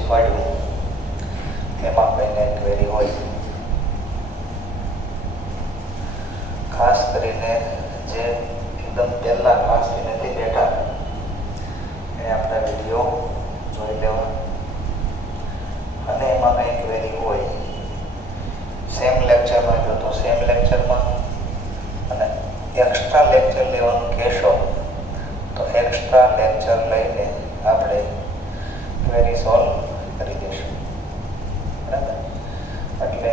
શીખવાડ્યું એમાં કોઈને ક્વેરી હોય, ખાસ કરીને જે એકદમ પહેલા ક્લાસથી નથી બેઠા એને આપણા વિડીયો જોઈ લેવા, અને એમાં કંઈ ક્વેરી હોય સેમ લેક્ચરમાં જો તો સેમ લેક્ચરમાં, અને એક્સ્ટ્રા લેક્ચર લેવાનું કહેશો તો એક્સ્ટ્રા લેક્ચર લઈને આપણે ક્વેરી સોલ્વ કરી દઈશું. બરાબર? એટલે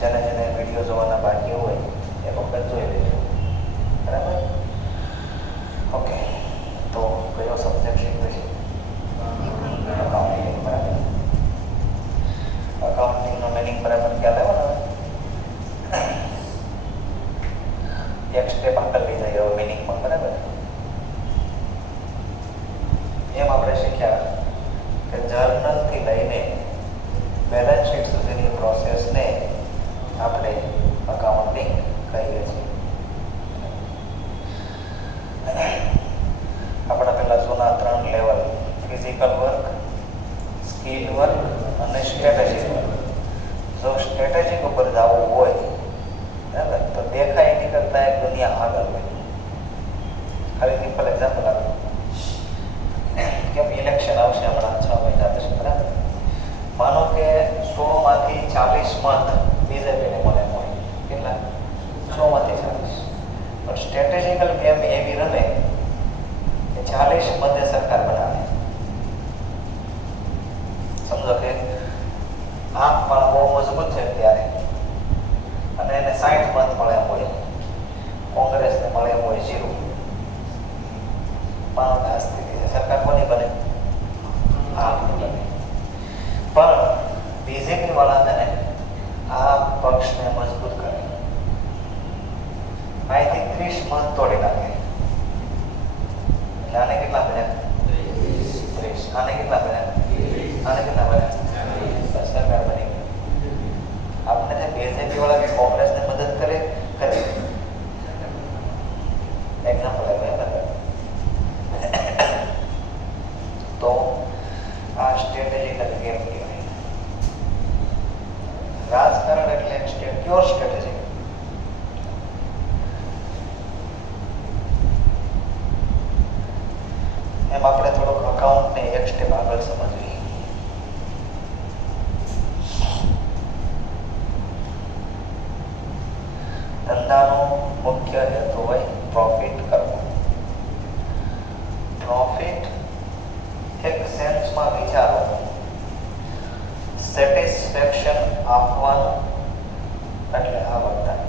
જેને જેને વિડીયો જોવાના બાકી હોય એ વખત જોઈ લેજો. બરાબર? ઓકે, તો કયો સબ્જેક્ટ શીખવે છે? અકાઉન્ટિંગ. બરાબર? અકાઉન્ટિંગનો મિનિંગ બરાબર ખ્યાલ આવ્યો ને? એક સ્ટેપ આગળ લઈ જાય એવો મિનિંગમાં. બરાબર? એમ આપણે શીખ્યા કે જર્નલથી લઈને બેલેન્સ શીટ સુધીની પ્રોસેસને આપણે અકાઉન્ટિંગ કહીએ છીએ. આપણા પેલા જૂના 3 level physical work, skill work અને સ્ટ્રેટેજિક વર્ક. જો સ્ટ્રેટેજિક ઉપર જવું હોય બરાબર તો દેખાય એની કરતાં એક દુનિયા આગળ હોય. ખાલી સિમ્પલ એક્ઝામ્પલ આપો. કેમ ઇલેક્શન આવશે હમણાં 6 મહિના પછી. બરાબર? માનો કે 100માંથી 40 મત બીજેપીને મળે હોય. કેટલા? 100માંથી 40. પણ સ્ટ્રેટેજિકલ ગેમ એવી રમે કે 40 મતે સરકાર બનાવે. સમજો કે આમ પણ બહુ મજબૂત છે ત્યારે, અને એને 60 મત મળે હોય, કોંગ્રેસને મળે હોય 0. પણ આ સ્થિતિ છે. સરકાર કોની બને? આપની બને. પણ બીજેપી વાળા છે ને આ પક્ષને મજબૂત કરે, અહીંથી 30 મત તોડી નાખે. એટલે આને કેટલા બન્યા? 30. આને કેટલા બન્યા? આને કેટલા બન્યા? સરકાર બની ગઈ. આપણે જે બીજેપી વાળા કે કોંગ્રેસને મદદ કરે એક્ઝામ્પલ તો આ સ્ટ્રેટેજિકલ ગેમ કહેવાય. રાજકારણ એટલે પ્યોર સ્ટ્રેટેજી. એમ આપણે થોડુંક અકાઉન્ટને એક સ્ટેપ આગળ સમજવી. ધંધાનો મુખ્ય હેતુ હોય પ્રોફિટ કરવો. પ્રોફિટ એક સેન્સમાં વિચારો સેટિસ્ફેક્શન આપવાનું એટલે આવક થાય.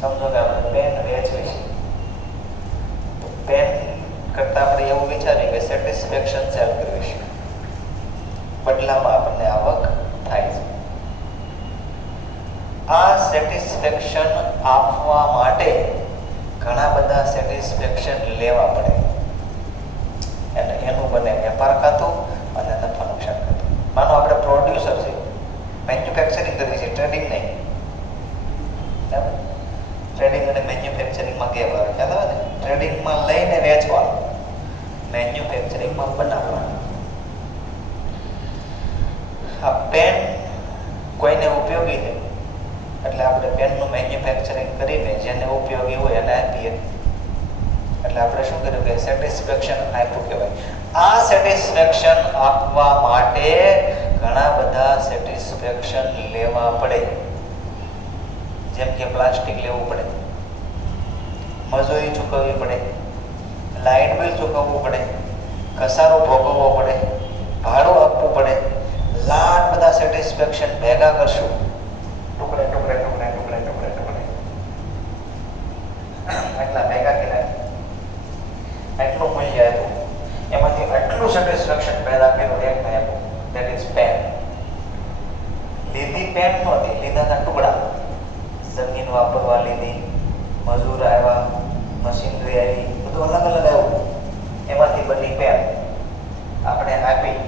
સમજો કે આપણે પેન વેચવી છે તો પેન કરતા આપણે એવું વિચારીએ કે સેટિસ્ફેક્શન સેલ કરવી છે, બદલામાં આપણને આવક થાય છે. આ સેટિસ્ફેક્શન આપવા માટે ઘણા બધા સેટિસ્ફેક્શન લેવા પડે, એટલે એનું બને વેપાર ખાતું અને નફા નુકસાન ખાતું. માનો આપણે પ્રોડ્યુસર છે, મેન્યુફેક્ચરિંગ કરવી છે, ટ્રેડિંગ નહીં. બરાબર? ટ્રેડિંગ અને મેન્યુફેક્ચરિંગમાં ગેપ આવે. ખ્યાલ આવે ને? ટ્રેડિંગમાં લઈને વેચવાનું, મેન્યુફેક્ચરિંગમાં બનાવવાનું. આ પેન કોઈને ઉપયોગી છે એટલે આપણે પેનનું મેન્યુફેક્ચરિંગ કરીને જેને ઉપયોગી હોય એને આપીએ. એટલે આપણે શું કર્યું કે સેટિસ્ફેક્શન આપ્યું કહેવાય. આ સેટિસ્ફેક્શન આપવા માટે ઘણા બધા સેટિસ્ફેક્શન લેવા પડે. જેમ કે પ્લાસ્ટિક લેવું પડે, મજૂરી ચૂકવવી પડે, લાઇટ બિલ ચૂકવવું પડે, ઘસારો ભોગવવો પડે, ભાડું આપવું પડે. લાખ બધા સેટિસ્ફેક્શન ભેગા કરશું, ટુકડે ટુકડે ટુકડે ટુકડે ટુકડે ટુકડે એટલા ભેગા કર્યા, એટલું મૂલ્ય આપ્યું, એમાંથી આટલું સેટિસ્ફેક્શન પેદા કર્યું એકને આપ્યું. That is pen. લીધી પેન નહોતી, લીધાના ટુકડા. જમીન વાપરવા લીધી, મજૂર આવ્યા, મશીનરી આવી, બધું અલગ અલગ આવ્યું, એમાંથી બધી પેન આપણે આપી,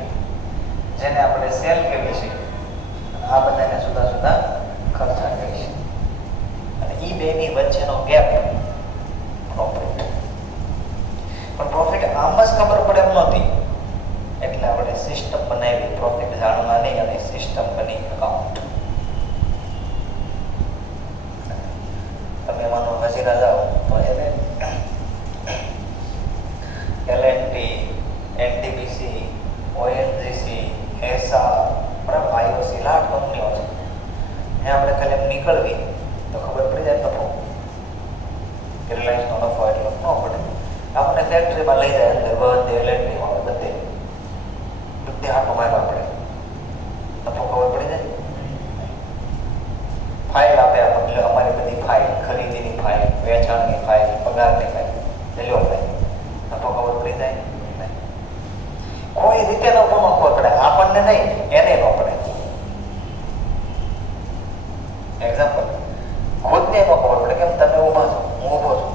જેને આપણે સેલ કહેવી છે. આ બધાને જુદા જુદા ખર્ચા કહે છે. અને એ બેની વચ્ચેનો ગેપ પ્રોફિટ. પણ પ્રોફિટ આમ જ ખબર પડે એમ ન સિસ્ટમ બની એકાઉન્ટ. તમે માનો હજીરા જાઓ તો એને એલએનટી, એનટીપીસી, ઓએનજીસી, એસા, બરાબર, આઈઓસી લાટ કંપનીઓ છે. ત્યાં આપણે ખાલી એમ નીકળવી તો ખબર પડી જાય નફો. રિલાયન્સનો નફો એટલો ન પડે. આપણે ફેક્ટરીમાં લઈ જાય અંદર બધે એલએનટી હોય, બધે હાથો મારવા પડે, નફો ખબર પડી જાય. ફાઇલ આપે આપણને, અમારી બધી ફાઇલ, ખરીદીની ફાઇલ, વેચાણની ફાઇલ, પગારની ફાઇલ, લો ફાઇલ, નફો ખબર પડી જાય. કોઈ રીતે નફો ન ખબર પડે, આપણને નહીં એને ન પડે. એક્ઝામ્પલ, ખુદને ન ખબર પડે. કેમ? તમે ઊભા છો, હું ઊભો છું,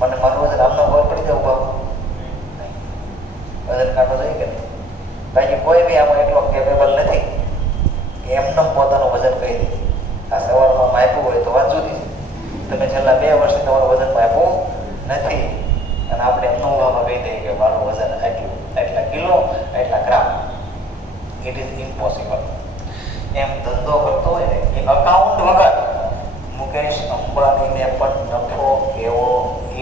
મને મારું વજન આમને ખબર પડી જાય ઊભા વજન કાંટો જોઈએ કે નહીં? બાકી કોઈ બી આમાં એટલો કેપેબલ નથી કે એમને પોતાનું વજન કહી દે. આ સવારમાં માપ્યું હોય તો વાત જુદી છે. તમે છેલ્લા 2 વર્ષથી તમારું વજન માપ્યું નથી અને આપણે એમનો ઊભામાં કહી દઈએ કે મારું વજન આટલું, આટલા કિલો, આટલા ગ્રામ. It is impossible. એમ ધંધો કરતો હોય ને એ અકાઉન્ટ વગર મુકેશ અંબાણીને પણ નફો એવો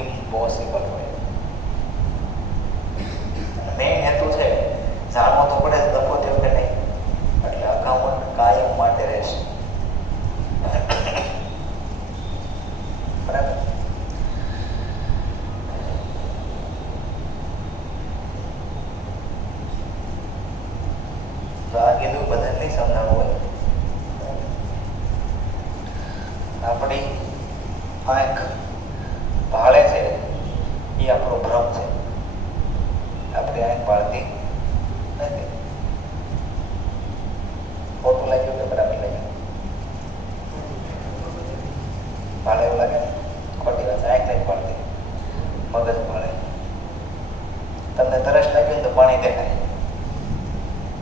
ઇમ્પોસિબલ હોય. મેઇન હેતુ છે જાણવો તો પડે નફો થયો કે નહીં, એટલે અકાઉન્ટ કાયમ માટે રહેશે. બરાબર. તો આ કીધું બધાને નહીં સમજાવવું હોય. આપણી આંખ ભાળે છે એ આપણો ભ્રમ છે. આપણી આંખ ભાળતી નથી. ખોટું લાગ્યું કે બરાબર લાગ્યું? ભાળે એવું લાગે ને? ખોટી વાત. આંખ નહીં ભાળતી, મગજ ભાળે. તમને તરસ લાગી હોય તો પાણી દેખાય,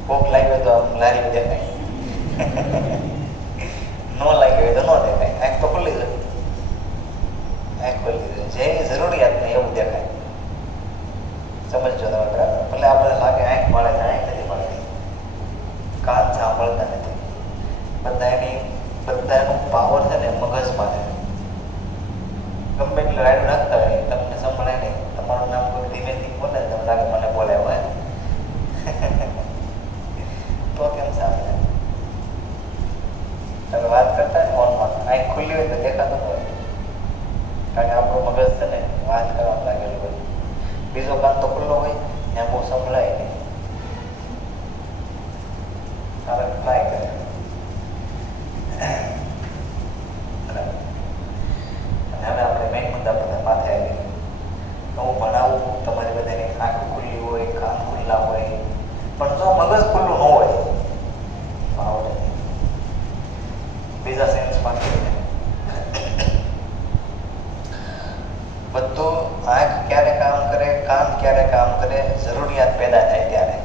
ભૂખ લાગી હોય તો લારી દેખાય, ન લાગી હોય તો ન દેખાય. આંખ તો ખુલ્લી જાય, આંખ ખુલ્લી જાય, જે જરૂરિયાત નહીં એવું દેખાય. સમજજો તમે બરાબર. ભલે આપણે લાગે આંખ મળે છે, આંખ નથી મળતી, કાન સાંભળતા નથી. બધાનું પાવર છે ને મગજમાં છે. ગમે એટલે રાયડું નાખતા હોય તમને સંભળાય નહીં. તમારું નામ કોઈ ધીમેથી બોલે તમને લાગે મને બોલાય હોય તો કેમ સામે તમે વાત કરતા ને ફોનમાં આંખ ખુલ્લી હોય તો દેખાતું હોય, કારણ કે આપણું મગજ છે ને વાત કરવા લાગેલું હોય. બીજો કાન તો ખુલ્લો હોય ત્યાં બહુ સંભળાય નહીં. હવે ટ્રાય કરે. બરાબર. અને હવે આપણે મેઇન મુદ્દા બધા માથે આવી. હું ભણાવું, તમારી બધાની આંખ ખુલ્લી હોય, કાન ખુલ્લા હોય, પણ જો મગજ ખુલ્લું ન હોય તો આવડે નહીં. બીજા સેન્સમાં બધું આંખ ક્યારે કામ કરે, કાન ક્યારે કામ કરે, જરૂરિયાત પેદા થાય ત્યારે.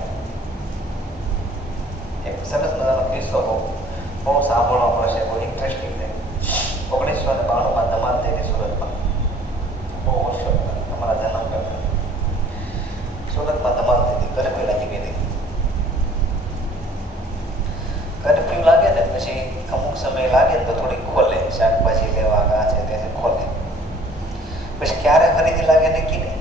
એક સરસ મજાનો કિસ્સો બહુ સાંભળવા મળશે, બહુ ઇન્ટરેસ્ટિંગ છે. 1992માં ધમાલ થઈ હતી સુરતમાં. બહુ વર્ષો તમારા જન્મ કરતા સુરતમાં ધમાલ થઈ હતી. કર્ફ્યુ લાગી ગઈ હતી. કર્ફ્યુ લાગે ને પછી અમુક સમય લાગે ને તો થોડી ખોલે, શાકભાજી લેવા આ છે તે ખોલે. પછી ક્યારે ફરીથી લાગે નક્કી નહીં.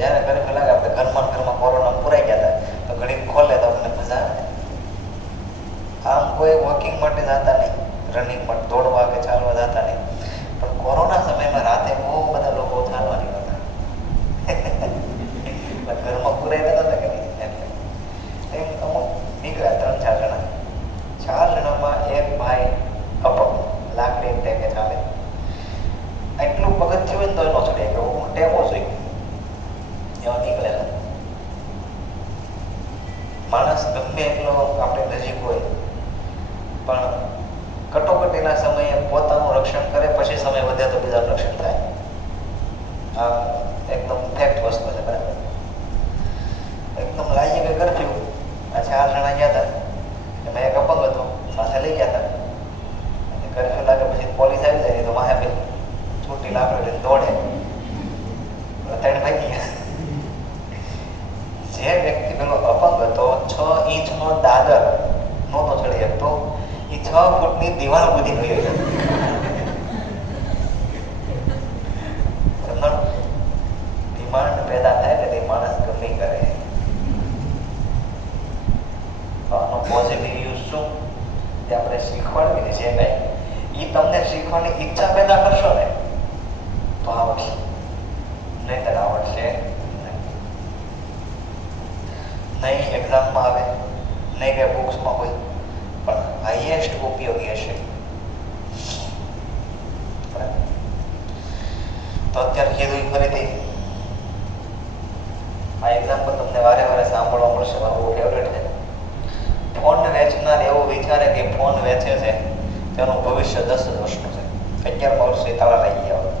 જયારે કર્ફ્યુ લાગે આપણે ઘરમાં કોરોના પુરાઈ ગયા હતા તો ઘડીક ખોલે તો આપણને મજા આવે. આમ કોઈ વોકિંગ માટે જતા નહીં, રનિંગ માટે દોડવા કે ચાલવા જતા નહીં. પણ કોરોના સમયમાં રાતે બહુ બધા લોકો ચાલવા નીકળતા. ઘરમાં પુરાઈ ગયા હતા કે નહીં, એટલે એમ અમુક નીકળ્યા 3-4 જણા. 4 જણામાં એક ભાઈ અપંગ, લાકડી ટેકે ચાલે. એટલું પગથિયું હોય ને તો એનો ચડે કે હું ટેકો છું એવા નીકળેલા. માણસ ગમે એટલો આપણે નજીક હોય પણ કટોકટીના સમયે પોતાનું રક્ષણ કરે, પછી સમય વધે તો બીજાનું રક્ષણ થાય. આ એકદમ ફેક્ટ વસ્તુ છે. બરાબર. એકદમ લાગી કે કર્ફ્યુ. આ 4 જણા ગયા હતા, એમાં એક અપંગ હતો, સાથે લઈ ગયા હતા. કર્ફ્યુ લાગે પછી પોલીસ આવી જાય તો વાહે ભાઈ છૂટી લાકડો લઈને દોડે. 3 ભાગી ગયા. જે વ્યક્તિ પેલો અપંગ હતો 6 6 ઇંચનો દાદર નહોતો ચડી શકતો, એ 6 ફૂટની દિવાલ બધી ગઈ હતી. ડિમાન્ડ પેદા થાય ને તે માણસ ગમે કરે. આનો પોઝિટિવ યુઝ શું? તે આપણે શીખવાડવી છે કાંઈ, એ તમને શીખવાની ઈચ્છા પેદા કરશો ને તો આવડશે, નહીંતર આવડશે નહીં. એક્ઝામમાં આવે નહીં કે બુક્સમાં હોય, પણ હાઈએસ્ટ ઉપયોગી હશે. તો અત્યારે કીધું ફરીથી આ એક્ઝામ્પલ તમને વારે વારે સાંભળવા મળશે, મારું બહુ ફેવરેટ છે. ફોન વેચનાર એવું વિચારે કે ફોન વેચે છે તેનું ભવિષ્ય 10 જ વર્ષનું છે, 11મા વર્ષે તાળા લાગી ગયા.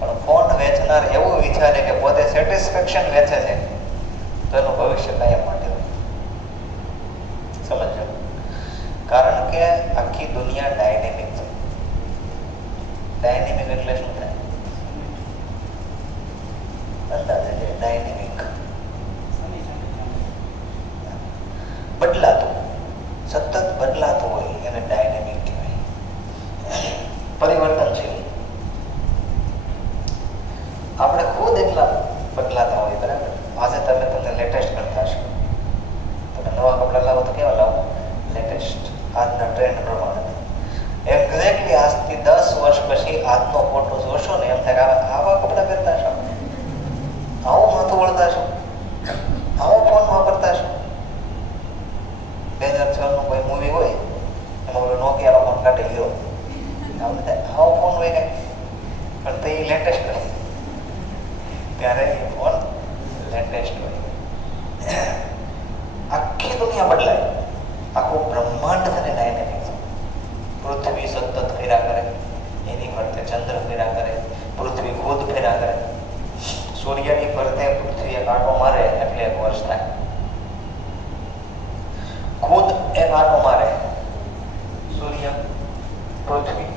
પણ ફોન વેચનાર એવું વિચારે કે પોતે સેટિસ્ફેક્શન વેચે છે તો એનું ભવિષ્ય કાયમ માટે. સમજો, કારણ કે આખી દુનિયા ડાયનેમિક છે. ડાયનેમિક એટલે શું થાય? અંદાજે છે ડાયનેમિક, બદલાતું, સતત બદલાતું હોય એને ડાયનેમિક કહેવાય. પરિવર્તનશીલ. આપણે ખુદ એટલા બદલાતા હોય, બરાબર? આજે તમને લેટેસ્ટ કરતા હશો, તમે નવા કપડા લાવો તો કેવા લાવો? લેટેસ્ટ, આજના ટ્રેન્ડ પ્રમાણે. એક્ઝેક્ટલી આજથી 10 વર્ષ પછી આજનો ફોટો જોશો ને એમ થાય કે આવા કપડા પહેરતા છો, આવું માથું વળતા છો, આવો ફોન વાપરતા છો. 2006નું કોઈ મૂવી હોય એમાં ઓલો નોકિયાનો ફોન કાઢી ગયો, આવો ફોન હોય કાંઈ, પણ તે લેટેસ્ટ હોય ત્યારે એ ફોન લેટેસ્ટ હોય. આખી દુનિયા બદલાય, આખું બ્રહ્માંડ છે ને ડાયનેમિક છે. પૃથ્વી સતત ફેરા કરે, એની ફરતે ચંદ્ર ફેરા કરે, પૃથ્વી ખુદ ફેરા કરે, સૂર્યની ફરતે પૃથ્વી એક આંટો મારે એટલે 1 વર્ષ થાય. ખુદ એક આંટો મારે, સૂર્ય પૃથ્વી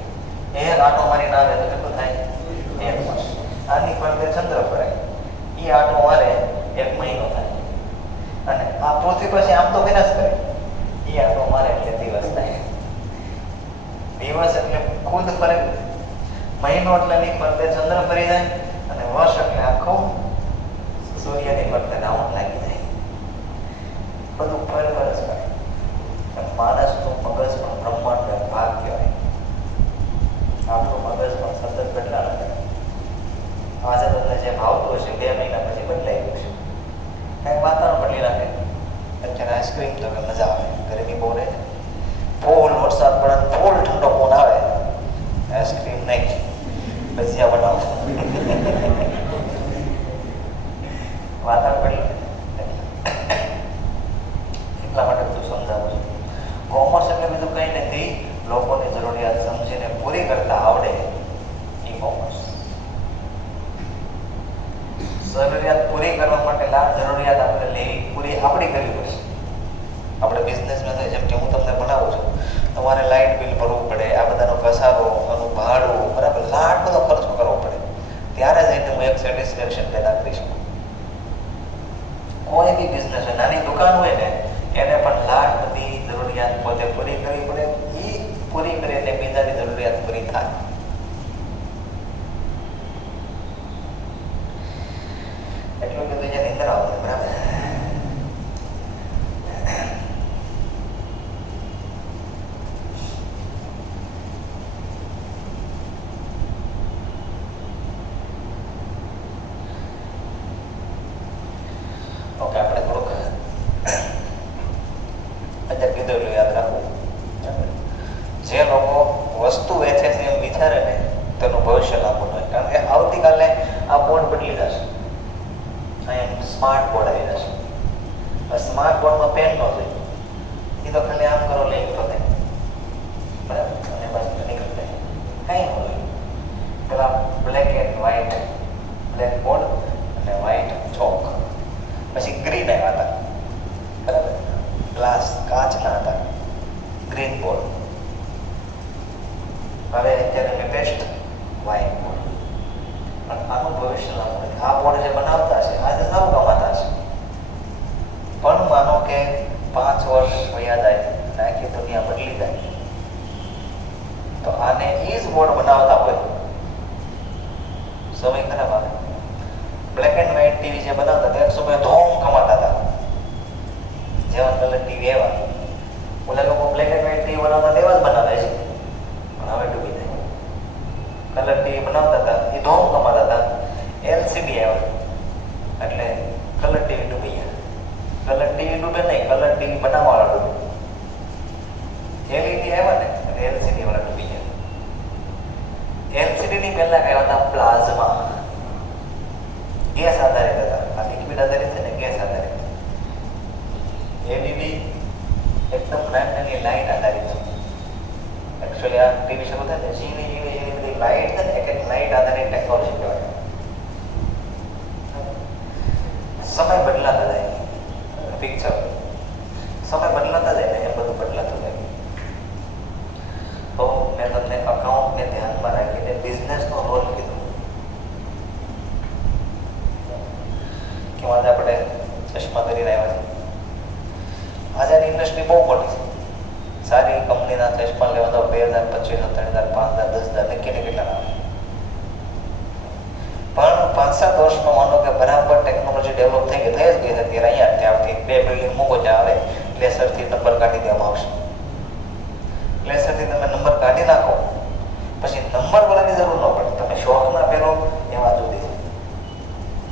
એક આંટો મારીને આવે તો કેટલું થાય? 1 વર્ષ. આની ફરતે ચંદ્ર ફરે, એ આંટો મારે 1 મહિનો થાય. અને આ પૃથ્વી પછી આમ તો વિનાશ કરે, એ આંટો મારે એટલે દિવસ થાય. દિવસ એટલે ખુદ ફરે, મહિનો એટલે એની ફરતે ચંદ્ર ફરી જાય, અને વર્ષ એટલે આખું સૂર્યની ફરતે રાઉન્ડ લાગી જાય. બધું ફર જ કરે. માણસનું મગજ પણ બ્રહ્માંડનો એક ભાગ કહેવાય. આપણું મગજ પણ સતત બદલાવા કરે. આજે તમને જે ભાવતું હશે 2 મહિના પછી બદલાઈ ગયું છે, કંઈક વાતાવરણ બદલી નાખે. અત્યારે આઈસ્ક્રીમ તો મજા આવે, ગરમી બહુ રહે, ફૂલ વરસાદ પડે, ફૂલ ઠંડો પવન આવે, આઈસ્ક્રીમ નહીં, ભજીયા બનાવો. વાતાવરણ બદલી. એટલા માટે બધું સમજાવું છું. કોમર્સ એટલે બીજું કંઈ નથી, લોકોની જરૂરિયાત સમજીને પૂરી કરતા આવડે એ કોમર્સ. જરૂરિયાત પૂરી કરવા માટે જરૂરિયાત આપણે લેવી, પૂરી આપણી કરવી પડશે. આપણે બિઝનેસમાં થાય જેમ કે હું તમને બનાવું છું, તમારે લાઇટ બિલ ભરવું પડે, આ બધાનો ઘસારો, આનું ભાડું, બરાબર, લાખ બધો ખર્ચો કરવો પડે. ત્યારે જઈને હું એક સેટિસ્ફેક્શન પેદા કરી શકું. કોઈ બી બિઝનેસ હોય, નાની દુકાન હોય ને એને પણ લાખ બધી જરૂરિયાત પોતે પૂરી કરવી પડે. એ પૂરી કરીને બીજાની જરૂરિયાત પૂરી થાય. એટલું બધું જેની અંદર આવે, બરાબર. ઓકે, આપણે થોડુંક અત્યારે કીધું એટલું યાદ રાખવું. જે લોકો વસ્તુ વેચે છે એમ વિચારે ને તેનું ભવિષ્ય લાંબુ હોય, કારણ કે આવતીકાલે આ બોર્ડ બદલી જશે. અહીંયા સ્માર્ટ બોર્ડ આવી જશે. સ્માર્ટ બોર્ડમાં પેન ન જોઈએ, એ તો ખાલી આમ કરો લઈ તો થાય, બરાબર, અને બસ નીકળી જાય, કંઈ ન હોય. પેલા black and white, black board અને વ્હાઇટ ચોક, પછી ગ્રીન આવ્યા હતા, બરાબર, ગ્લાસ કાચના હતા, ગ્રીન બોર્ડ. હવે અત્યારે લેટેસ્ટ વ્હાઇટ બોર્ડ. પણ આનું ભવિષ્ય લાંબુ નથી. આ બોર્ડ જે બનાવતા છે આજે સાવ કમાતા છે, પણ માનો જે બનાવતા હતા એક સમય ધોમ કમાતા હતા. જેવા કલર ટીવી એવા ઓલા લોકો બ્લેક એન્ડ વ્હાઈટ ટીવી બનાવતા તેવા જ બનાવે છે, પણ હવે ડૂબી જાય. કલર ટીવી બનાવતા હતા એ ધોમ કમાતા હતા. એલસીડી આવ્યા એટલે કલર ટીવી ડૂબી ગયા. કલર ટીવી ડૂબે નહીં, કલર ટીવી બનાવવાવાળા ડૂબે. એલઈડી આવ્યા ને એટલે એલસીડી વાળા ડૂબી ગયા. એલસીડી ની પહેલા કયા હતા પ્લાઝમા, ગેસ આધારિત હતા. આ લિક્વિડ આધારિત છે ને ગેસ આધારિત. એલઈડી એકદમ નાની લાઇટ આધારિત છે. એકચ્યુઅલી આ ટીવી શરૂ થાય ને ઝીણી ઝીણી ઝીણી બધી લાઇટ છે ને એક એક લાઇટ આધારિત ટેકનોલોજી કહેવાય. સમય બદલાતા જાય, પિક્ચર સમય બદલાતા જાય ને એ બધું બદલાતું જાય. તો મેં તમને અકાઉન્ટને ધ્યાનમાં રાખીને બિઝનેસનો રોલ કીધો કે આજે આપણે ચશ્મા કરીને આવ્યા છીએ. આજે ઇન્ડસ્ટ્રી બહુ મોટી છે. સારી કંપનીના ચશ્મા લેવા તો 2000, 2500, 3000, 5000, 10,000 નક્કી કેટલા આવે. પણ 5-7 વર્ષમાં માનો કે બરાબર ટેકનોલોજી ડેવલપ થઈ ગઈ, થઈ જ ગઈ છે. ત્યારે અહીંયા ત્યાંથી 2 બિલ્ડિંગ મૂકો ત્યાં આવે લેસરથી નંબર કાઢી દેવામાં આવશે. લેસરથી તમે નંબર કાઢી નાખો પછી નંબર વાળાની જરૂર ન પડે. તમે શોખના પહેરો એવા જુદી છે.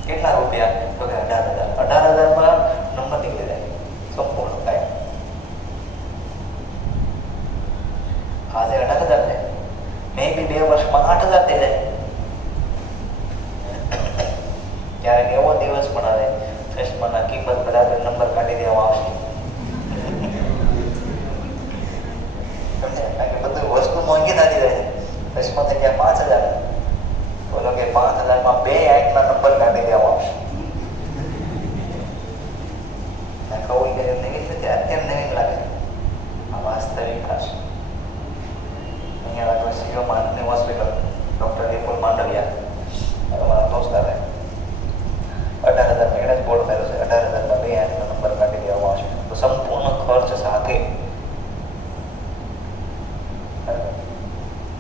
કેટલા રૂપિયા? તો કે 18,000. 18,000માં નંબર નીકળી જાય સંપૂર્ણ કાંઈ. આજે 18,000 ને મે બી 2 વર્ષમાં 8,000 થઈ જાય. ક્યારેક એવો દિવસ પણ આવે ચશ્માના કિંમત બરાબર નંબર કાઢી દેવામાં આવશે. કારણ કે બધું વસ્તુ મોંઘી થતી જાય. ચશ્મા થઈ ગયા 5,000, બોલો કે 5,000માં 2 આંખના નંબર કાઢી દેવામાં આવશે. કહું કે નવી રીતે અત્યારે નવી લાગે, આ વાસ્તવિકતા છે. અહીંયા આપણે સીઓ માનની હોસ્પિટલ ડૉક્ટર વિપુલ માંડવિયા અમારા દોસ્તાર 18,000 એને જ બોર્ડ કર્યો છે. 18,000માં 2 આંખનો નંબર કાઢી દેવામાં આવશે. તો સંપૂર્ણ ખર્ચ સાથે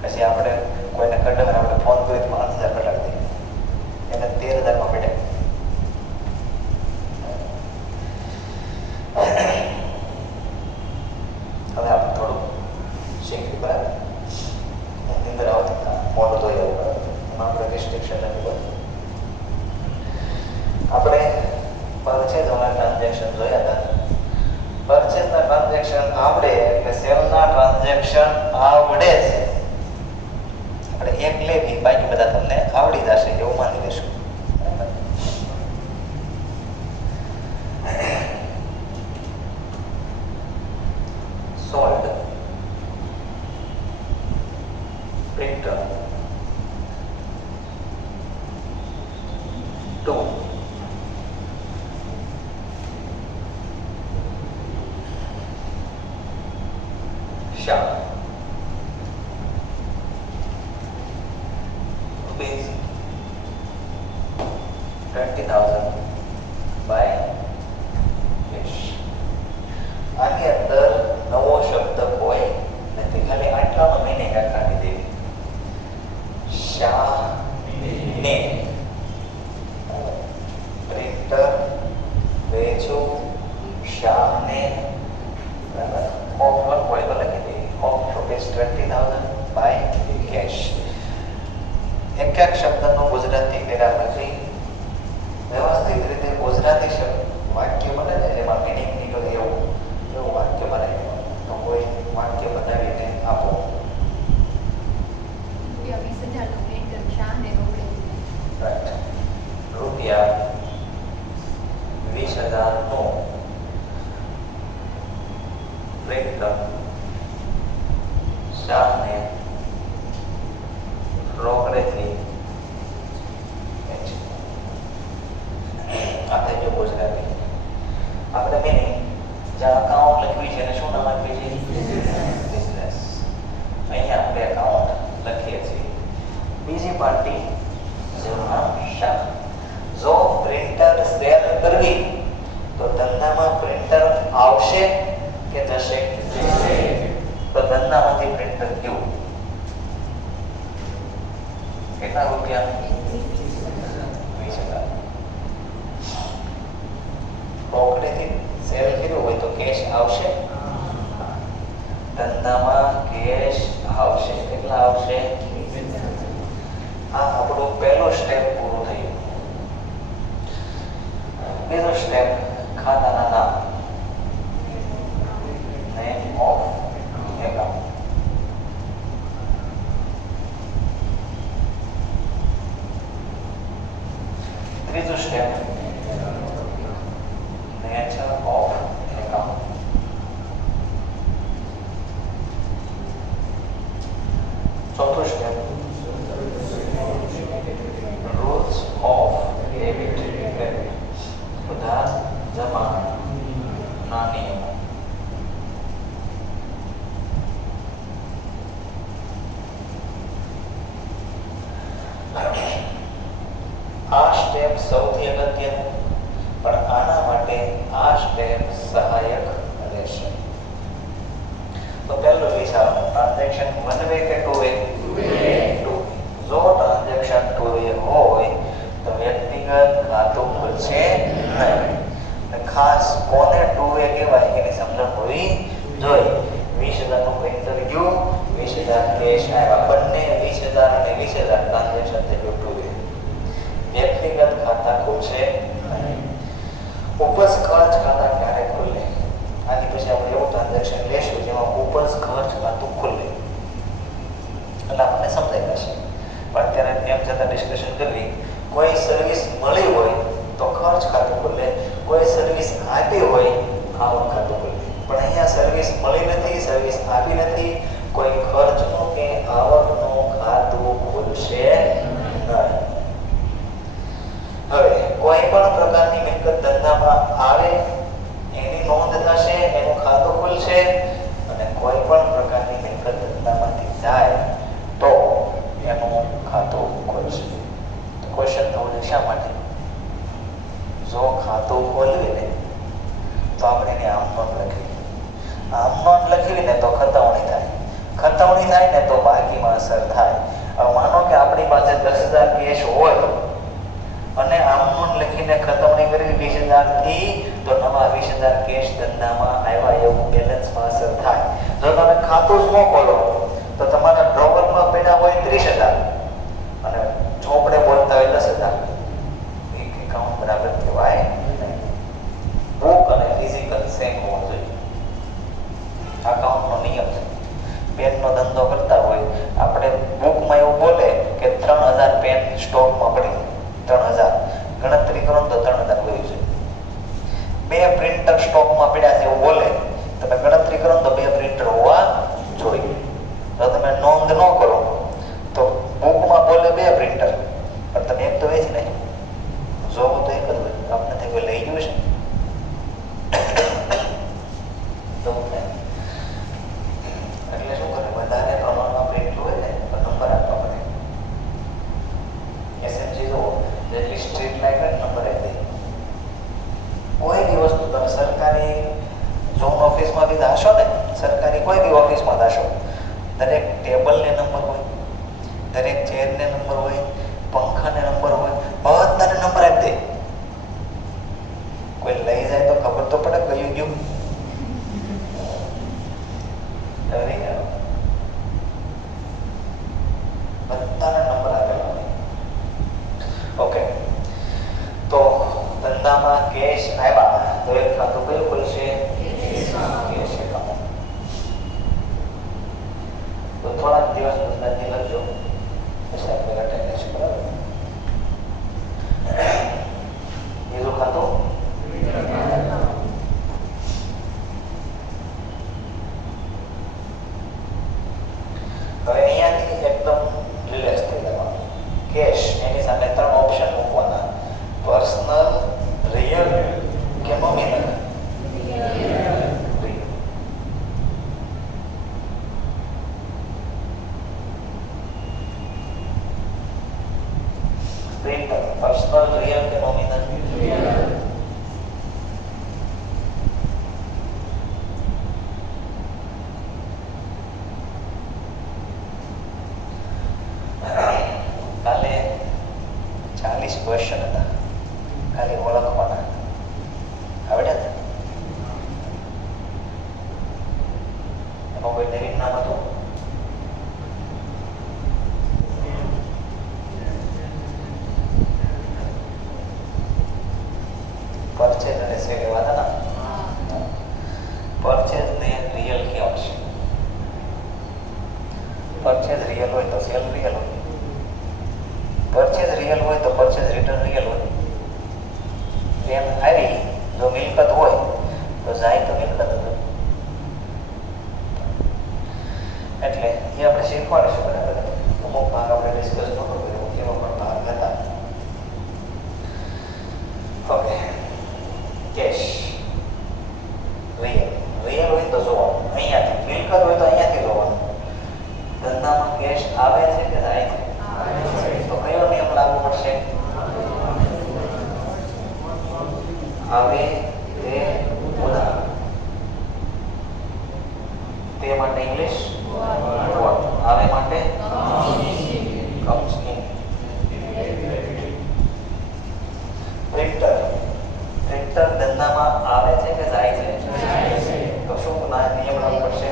પછી આપણે કોઈને કઢાવે આપણે ફોન કરી 5,000 કઢાવી દઈએ, એને 13,000માં બેઠે. હવે આપણે થોડું શીખવી બરાબર. અંદર આવતા મોટું તો એવું બરાબર, એમાં આપણે રિસ્ટ્રિક્શન નથી બધું. આપણે પરચેઝના ટ્રાન્ઝેક્શન જોયા હતા. પરચેઝના ટ્રાન્ઝેક્શન આવડે એટલે સેલના ટ્રાન્ઝેક્શન આવડે છે. આપણે એક લેવી બાકી બધા તમને આવડી જશે એવું માની લેશું. Sold, printer, tool, sharp, rupees 20,000 by cash. આની અંદર નવો શબ્દ કોઈ નથી, ખાલી આટલાનો મિનિંગ કાઢી દેવી. શાને પ્રિન્ટર વેચું, શાને ઓફ હોય તો લખી દે ઓફ ₹20,000 by cash. એક એક શબ્દનું ગુજરાતી પેરા લખી વ્યવસ્થિત રીતે ગુજરાતી શબ્દ વાક્ય બને ને એમાં મિનિંગ નીકળે એવું વાક્ય બનાવી. તો કોઈ વાક્ય બનાવીને આપો. રૂપિયા 20,000નું પ્રિન્ટર શાને રોકડેથી આપણે જો ગુજરાતી આપણે મિનિંગ જ્યાં અકાઉન્ટ લખવી છે એને શું નામ આપીએ છીએ? બિઝનેસ. અહીંયા આપણે અકાઉન્ટ લખીએ છીએ. બીજી પાર્ટી શા. જો પ્રિન્ટર સેલ કરવી તો ધંધામાં પ્રિન્ટર આવશે કે જશે? તો ધંધામાંથી પ્રિન્ટર કેવું? કેટલા રૂપિયા? 20,000. આવશે? ધંધામાં કેશ આવશે. કેટલા આવશે? આ આપણું પહેલું સ્ટેપ પૂરું થયું. બીજું સ્ટેપ ખાતાના નામ, નેમ ઓફ એકાઉન્ટ. ત્રીજું સ્ટેપ નેચર ઓફ એકાઉન્ટ. ચોથું step rules of debit credit, ઉધાર જમાના નિયમો. આ સ્ટેપ સૌથી અગત્યનું, પણ આના માટે આ સ્ટેપ સહાયક રહેશે. તો પહેલું વિચારો, ટ્રાન્ઝેક્શન વન વે કે ટુ વે? જો ટ્રાન્ઝેક્શન ટુ વે હોય તો વ્યક્તિગત ખાતું ખુલશે નહીં. ખાસ કોને ટુ વે કહેવાય એની સમજણ હોવી જોઈએ. 20,000 નું પ્રિન્ટર ગયું, 20,000 કેશ આવ્યા, બંને 20,000 અને 20,000 ટ્રાન્ઝેક્શન થયું ટુ વે. વ્યક્તિગત ખાતા ખુલશે નહીં. ઉપજ ખર્ચ ખાતા ક્યારે ખુલે? આની પછી આપણે એવું ટ્રાન્ઝેક્શન લેશું જેમાં ઉપજ ખર્ચ ખાતું ખુલે, એટલે આપણને સમજાઈ જશે. પણ અત્યારે એમ છતાં ડિસ્કશન કરવી, કોઈ સર્વિસ મળી હોય તો ખર્ચ ખાતું ખુલે, કોઈ સર્વિસ આપી હોય આવક ખાતું ખુલે. પણ અહીંયા સર્વિસ મળી નથી, સર્વિસ આપી નથી, કોઈ ખર્ચનું કે આવકનું ખાતું ખુલશે નહીં. હવે કોઈ પણ પ્રકારની મિલકત ધંધામાં આવે એની નોંધ થશે, એનું ખાતું ખુલશે, અને કોઈ પણ પ્રકારની મિલકત ધંધામાંથી જાય તો એનું ખાતું ખુલશે. તો ક્વેશ્ચન થવું છે શા માટે? જો ખાતું ખોલવી ને તો આપણે એને આમ નોંધ લખવી, આમ નોંધ લખવી ને તો ખતવણી થાય, ખતવણી થાય ને તો બાકીમાં અસર થાય. હવે માનો કે આપણી પાસે 10,000 કેશ હોય અને આમ નોંધ લખીને ખતવણી કરી 20,000 થી, તો નવા 20,000 કેશ ધંધામાં આવ્યા એવું બેલેન્સમાં અસર થાય. જો તમે ખાતું જ ન ખોલો તો તમારા ડ્રોવરમાં પડ્યા હોય 30,000 અને ચોપડે બોલતા હોય 10,000, એક એકાઉન્ટ બરાબર કહેવાય નહીં. બુક અને ફિઝિકલ સેમ હોવું જોઈએ. અકાઉન્ટનો નિયમ છે. પેનનો ધંધો કરતા હોય આપણે બુકમાં એવું બોલે કે 3,000 પેન સ્ટોકમાં પડી, 3,000 ગણતરી કરો તો 3,000 હોય છે. 2 પ્રિન્ટર સ્ટોકમાં પડ્યા છે એવું બોલે, તમે ગણતરી કરો તો 2 પ્રિન્ટર હોવા જોઈએ. જો તમે નોંધ ન કરો તો બુકમાં બોલે 2 પ્રિન્ટર, પણ તમે એક તો વેચી નહીં, જોવું તો એક જ હોય. આપણે ત્યાં કોઈ લઈ ગયું છે તો એટલે શું કરે, વધારે પ્રમાણમાં પ્રિન્ટ હોય ને તો નંબર આપવા પડે. એસએમજી જુઓ, જેટલી સ્ટ્રીટ લાઈટ હોય નંબર આપી દે. કોઈ બી વસ્તુ તમે સરકારી ઝોન ઓફિસમાં બી દાશો ને, સરકારી કોઈ બી ઓફિસમાં દાશો, દરેક ટેબલને નંબર હોય, દરેક ચેરને નંબર હોય, પંખાને નંબર હોય, બધાને નંબર આપી દે. કોઈ લઈ જાય તો ખબર તો પડે કયું ગયું. બધાને નંબર આપેલા હોય. ઓકે, તો ધંધામાં કેશ આવ્યા તો એક ખાતું કયું ખુલશે? Cash account. તો થોડાક દિવસ ધંધાથી લખજો, પછી આપણે લટાઈ લેશું. બરાબર? બીજું ખાતું હવે અહીંયાથી એકદમ રિલેક્સ થઈ જવાનું. કેશ એની સામે 3 ઓપ્શન મૂકવાના: પર્સનલ, રિયલ પરચેઝ અને સેલ એવા હતા ને. પરચેઝ ને રિયલ કેમ છે? પરચેઝ રિયલ હોય તો સેલ રિયલ હોય. પરચેઝ રિયલ હોય તો પરચેઝ રિટર્ન રિયલ હોય. એમ આવી જો મિલકત હોય તો જાય તો મિલકત જ હોય. એટલે એ આપણે શીખવાડીશું બરાબર. અમુક ભાગ આપણે ડિસ્કસ નહોતો કર્યો, એનો પણ ભાગ હતા. Okay, cache real. રિયલ હોય તો જોવાનું અહીંયાથી, મિલકત હોય તો અહીંયાથી જોવાનું. ધંધામાં કેશ આવે છે કે જાય છે? તો કયો નિયમ લાગુ પડશે? આવે તે ઉધાર. તે માટે ઇંગ્લિશ આવે માટે કમ્સ ઇન. પ્રિન્ટર. પ્રિન્ટર ધંધામાં આવે છે કે જાય છે? તો શું નિયમ લાગુ પડશે?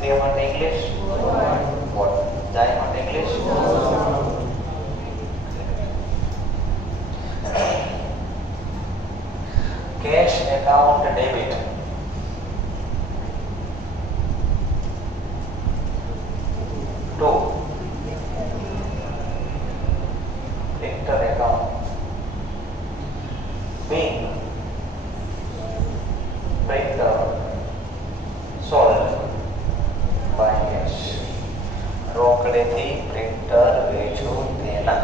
તે માટે ઇંગ્લિશ વોટ. જાય માટે English. Cash account debit. To printer account. Being printer sold by cash. રોકડેથી પ્રિન્ટર વેચું તેના.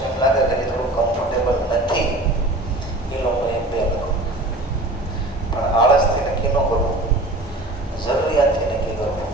પછી એમ લાગે કે થોડું કમ્ફર્ટેબલ નથી, એ લોકો એક બે લખો. પણ આળસથી નક્કી ન કરવું, જરૂરિયાતથી નક્કી કરવું.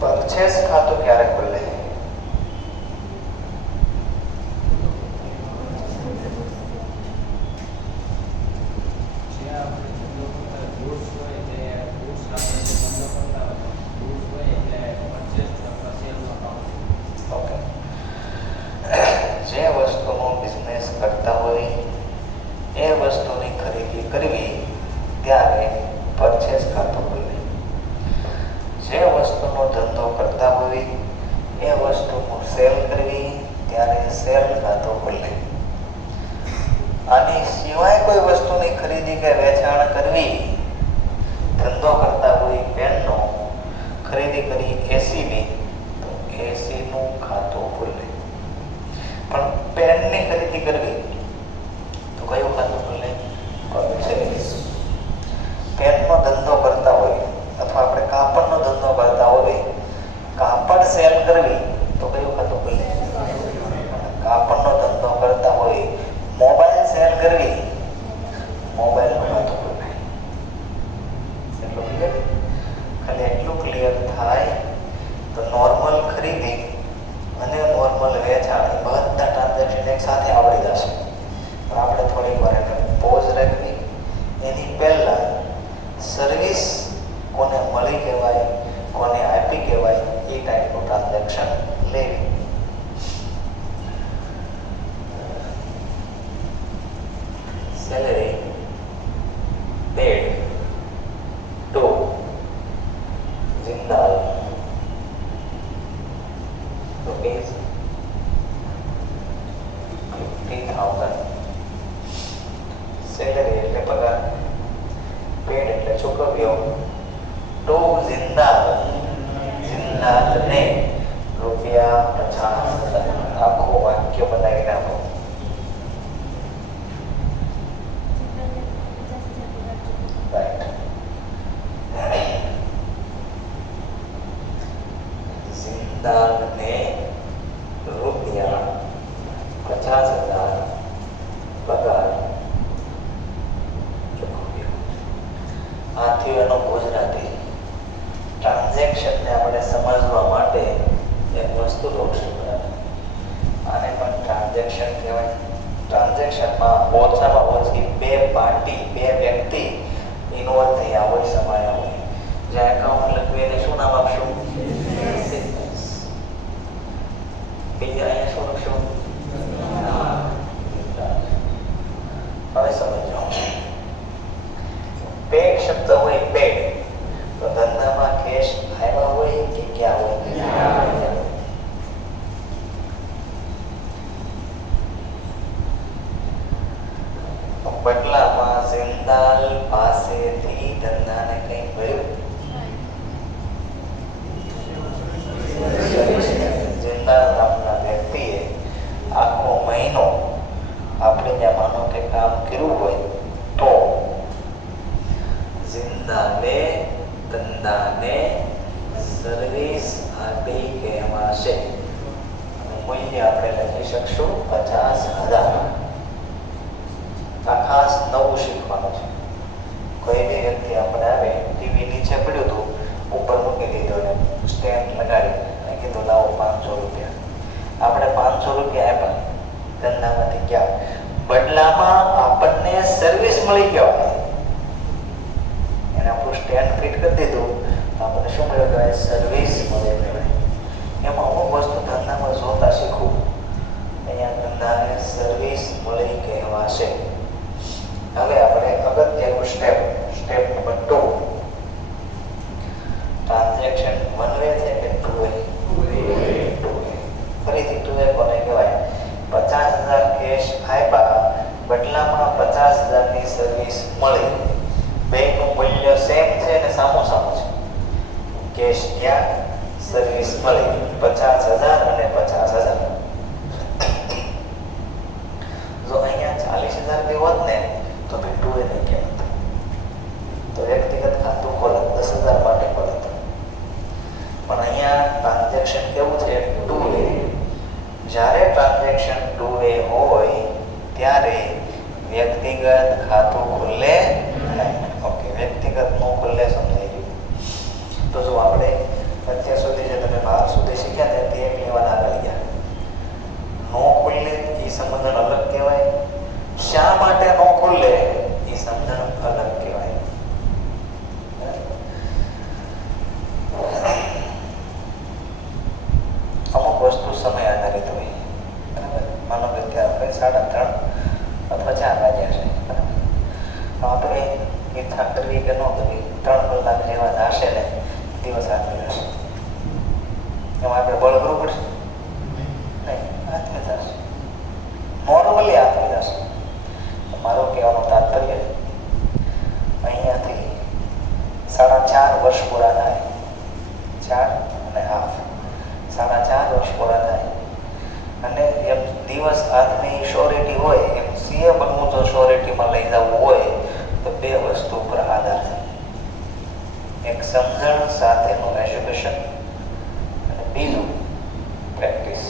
પરચેસ ખાતું ક્યારે ખુલે? જે વસ્તુનો બિઝનેસ કરતા હોય એ વસ્તુની ખરીદી કરવી ત્યારે પરચેસ ખાતું ખુલે. જે વસ્તુનો ધંધો કરતા હોય એ વસ્તુનું સેલ કરવી ત્યારે સેલ ખાતું ખુલે. આની સિવાય કોઈ વસ્તુની ખરીદી કે વેચાણ કરવી, ધંધો કરતા હોય પેનનો ખરીદી કરી એસીની, તો એસીનું ખાતું ખુલે. પણ પેનની ખરીદી કરવી તો કયું ખાતું ખુલે? પરચેસ. પેનનો ધંધો કરતા હોય અથવા આપણે કાપડનો ધંધો કરતા હોય, કાપડ સેલ કરવી તો કયું ખાતું ખુલે? કાપડનો ધંધો કરતા હોય, મોબાઈલ સેલ કરવી, મોબાઈલનું ખાતું ખુલે. એટલું ક્લિયર? ખાલી એટલું ક્લિયર થાય તો નોર્મલ ખરીદી અને નોર્મલ વેચાણ બધા ટ્રાન્ઝેક્શન એક સાથે આવડી જશે. પણ આપણે થોડીક વાર એને પોઝ રાખવી. એની પહેલા સર્વિસ કોને મળી કહેવાય, કોને આપી કહેવાય, એ ટાઈપનું ટ્રાન્ઝેક્શન લેવી. Salary paid to Jindal rupees 50,000. Salary એટલે પગાર, પેડ એટલે ચૂકવ્યો, ટુ જિંદાલ, જિંદાલને રૂપિયા 50,000. આખું વાક્ય બનાવી નાખો. જિંદાલને રૂપિયા 50,000 પગાર ચૂકવ્યો. આથી એનો ગુજરાતી ટ્રાન્ઝેક્શનને આપણે સમજવા માટે એક વસ્તુ દોરશું. આને પણ ટ્રાન્ઝેક્શન કહેવાય. ટ્રાન્ઝેક્શનમાં ઓછામાં ઓછી બે પાર્ટી, બે વ્યક્તિ ઇન્વોલ્વ થયા હોય, સમાયા હોય. જ્યાં એકાઉન્ટ લખવી એને શું નામ આપશું? બીજા અહીંયા શું લખશું? હવે સમજો. પેડ શબ્દ હોય, પેડ તો ધંધામાં કેશ આવ્યા હોય કે ક્યાં હોય? બદલામાં જિંદાલ પાસેથી ધંધાને કંઈ મળ્યું? જિંદાલ નામના વ્યક્તિએ આખો મહિનો આપણે જ્યાં માનો કે કામ કર્યું હોય તો જિંદાલે ધંધાને સર્વિસ આપી કહેવાશે. મૂલ્ય આપણે લખી શકશું 50,000. આ ખાસ નવું શીખવાનું છે. કોઈ બી વ્યક્તિ આપણે આવે, ટીવી નીચે પડ્યું હતું, ઉપર મૂકી દીધું અને સ્ટેન્ડ લગાડી અને કીધું લાવો 500 રૂપિયા. આપણે 500 રૂપિયા આપ્યા, ધંધામાંથી ગયા, બદલામાં આપણને સર્વિસ મળી કહેવાય. એને આપણું સ્ટેન્ડ ફિટ કરી દીધું, આપણને શું મળ્યું કહેવાય? સર્વિસ મળે કહેવાય. એમાં અમુક ટ્રાન્ઝેક્શન વન વે છે કે ટુ વે? ફરીથી ટુ વે કોને કહેવાય? 50,000 કેશ આપ્યા, બદલામાં 50,000ની સર્વિસ મળી. બેનું મૂલ્ય સેમ છે અને સામો સામો છે. કેશ ગયા, સર્વિસ મળી 50,000 અને 50,000. જો અહીંયા 40,000 હોત ને તો ભાઈ ટુ વે નહીં કહેવાત, તો વ્યક્તિગત ખાતું ખોલત 10,000 માટે ખોલત. પણ અહીંયા ટ્રાન્ઝેક્શન કેવું છે? Two way. જ્યારે ટ્રાન્ઝેક્શન ટુ વે હોય ત્યારે વ્યક્તિગત ખાતું ખુલે નહીં. ઓકે, વ્યક્તિગત નો ખુલે, સમજાઈ ગયું? તો જો આપણે અત્યાર સુધી જે તમે 12 સુધી શીખ્યા ને તે એક લેવલ આગળ ગયા. નો ખુલે એ સમજણ અલગ કહેવાય, શા માટે નો ખુલે એ સમજણ અલગ કહેવાય. અમુક વસ્તુ સમય આધારિત હોય, બરાબર? માનો કે અત્યારે આપણે 3:30 અથવા 4 વાગ્યા છે, બરાબર? તો આપણે ઈચ્છા કરવી કે ન કરવી, 3 કલાક જેવા થશે ને દિવસ હાથમાં જશે. એમાં આપણે બળ કરવું પડશે નહીં, હાથમાં જશે, નોર્મલી હાથમાં જશે. મારો કહેવાનો તાત્પર્ય અહીંયાથી 4.5 વર્ષ પૂરા થાય, 4.5 વર્ષ પૂરા થાય અને એમ દિવસ હાથની શ્યોરિટી હોય એમ સીએ બનવું જો શ્યોરિટીમાં લઈ જવું હોય તો 2 વસ્તુ પર આધાર છે. એક સમજણ સાથેનું એજ્યુકેશન અને બીજું પ્રેક્ટિસ.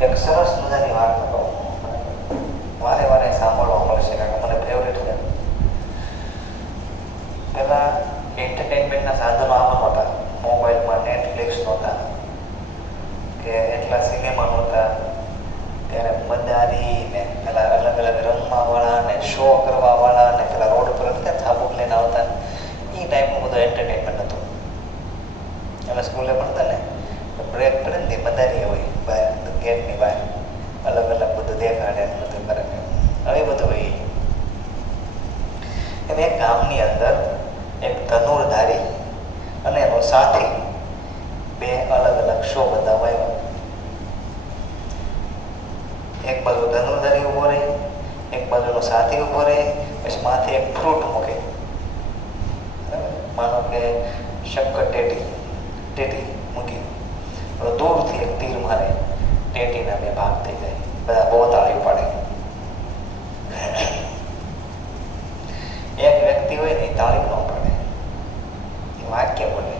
એક સરસ મજાની વાત કહું, વારે વારે સાંભળવા મળશે કારણ કે મને ફેવરેટ છે. પહેલા એન્ટરટેનમેન્ટના સાધનો આવા નહોતા, મોબાઈલમાં નેટફ્લિક્સ નહોતા કે એટલા સિનેમા નહોતા. ત્યારે મદારી ને પેલા અલગ અલગ રમવાવાળા ને શો કરવાવાળા ને પેલા રોડ પર થાબુક લઈને આવતા, એ ટાઈપનું બધું એન્ટરટેનમેન્ટ હતું. અમે સ્કૂલે ભણતા ને બ્રેક પડે ને મદારી હોય બહાર ગેટની બહાર, અલગ અલગ બધું દેખાડે બધું કરે. હવે બધું હોય એમ એક ગામની અંદર એક ધનુર્ધારી અને એનો સાથી 2 અલગ અલગ શો બતાવાયો. એક બાજુ ધનુર્ધારી ઉભો રહે, એક બાજુનો સાથી ઉભો રહે, પછી માથે એક ફ્રૂટ મૂકે. માનો કે શક્કર ટેટી મૂકી, દૂરથી એક તીર મારે, ટેટીના 2 ભાગ થઈ જાય, બધા બહુ તાળી પાડે. એક વ્યક્તિ હોય ને તાળી ન પાડે, એ વાક્ય બોલે,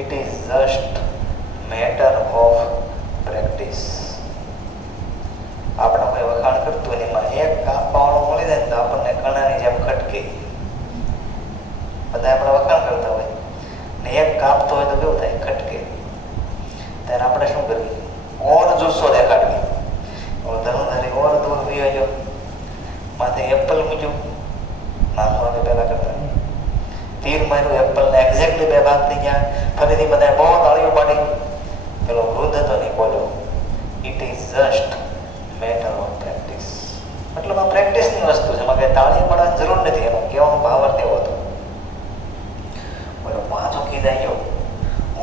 it is just matter of practice. આપણે કોઈ વખાણ કરતું હોય એમાં એક કાપવાવાળો મળી જાય ને તો આપણને કણાની જેમ ખટકે. બધા આપણે વખાણ કરતા હોય ને એક કાપતો હોય તો કેવું થાય? ખટકે. ત્યારે આપણે શું કરવું? ઓર જુસ્સો દેખાડવી. ધનુધારી ઓર દૂર ગયો, માથે એપલ મૂક્યું, નાનું વાગે પહેલા કરતા, તીર માર્યું, એપલને એક્ઝેક્ટલી 2 ભાગ થઈ ગયા. ફરીથી બધા બહુ તાળીઓ પાડી. પેલો વૃદ્ધ હતો ને બોલ્યો, it is just matter of practice. મતલબ આ પ્રેક્ટિસની વસ્તુ છે, એમાં કંઈ તાળી પાડવાની જરૂર નથી. એનો કહેવાનો ભાવ અર્થ એવો હતો. બોલો પાછો કીધા ગયો,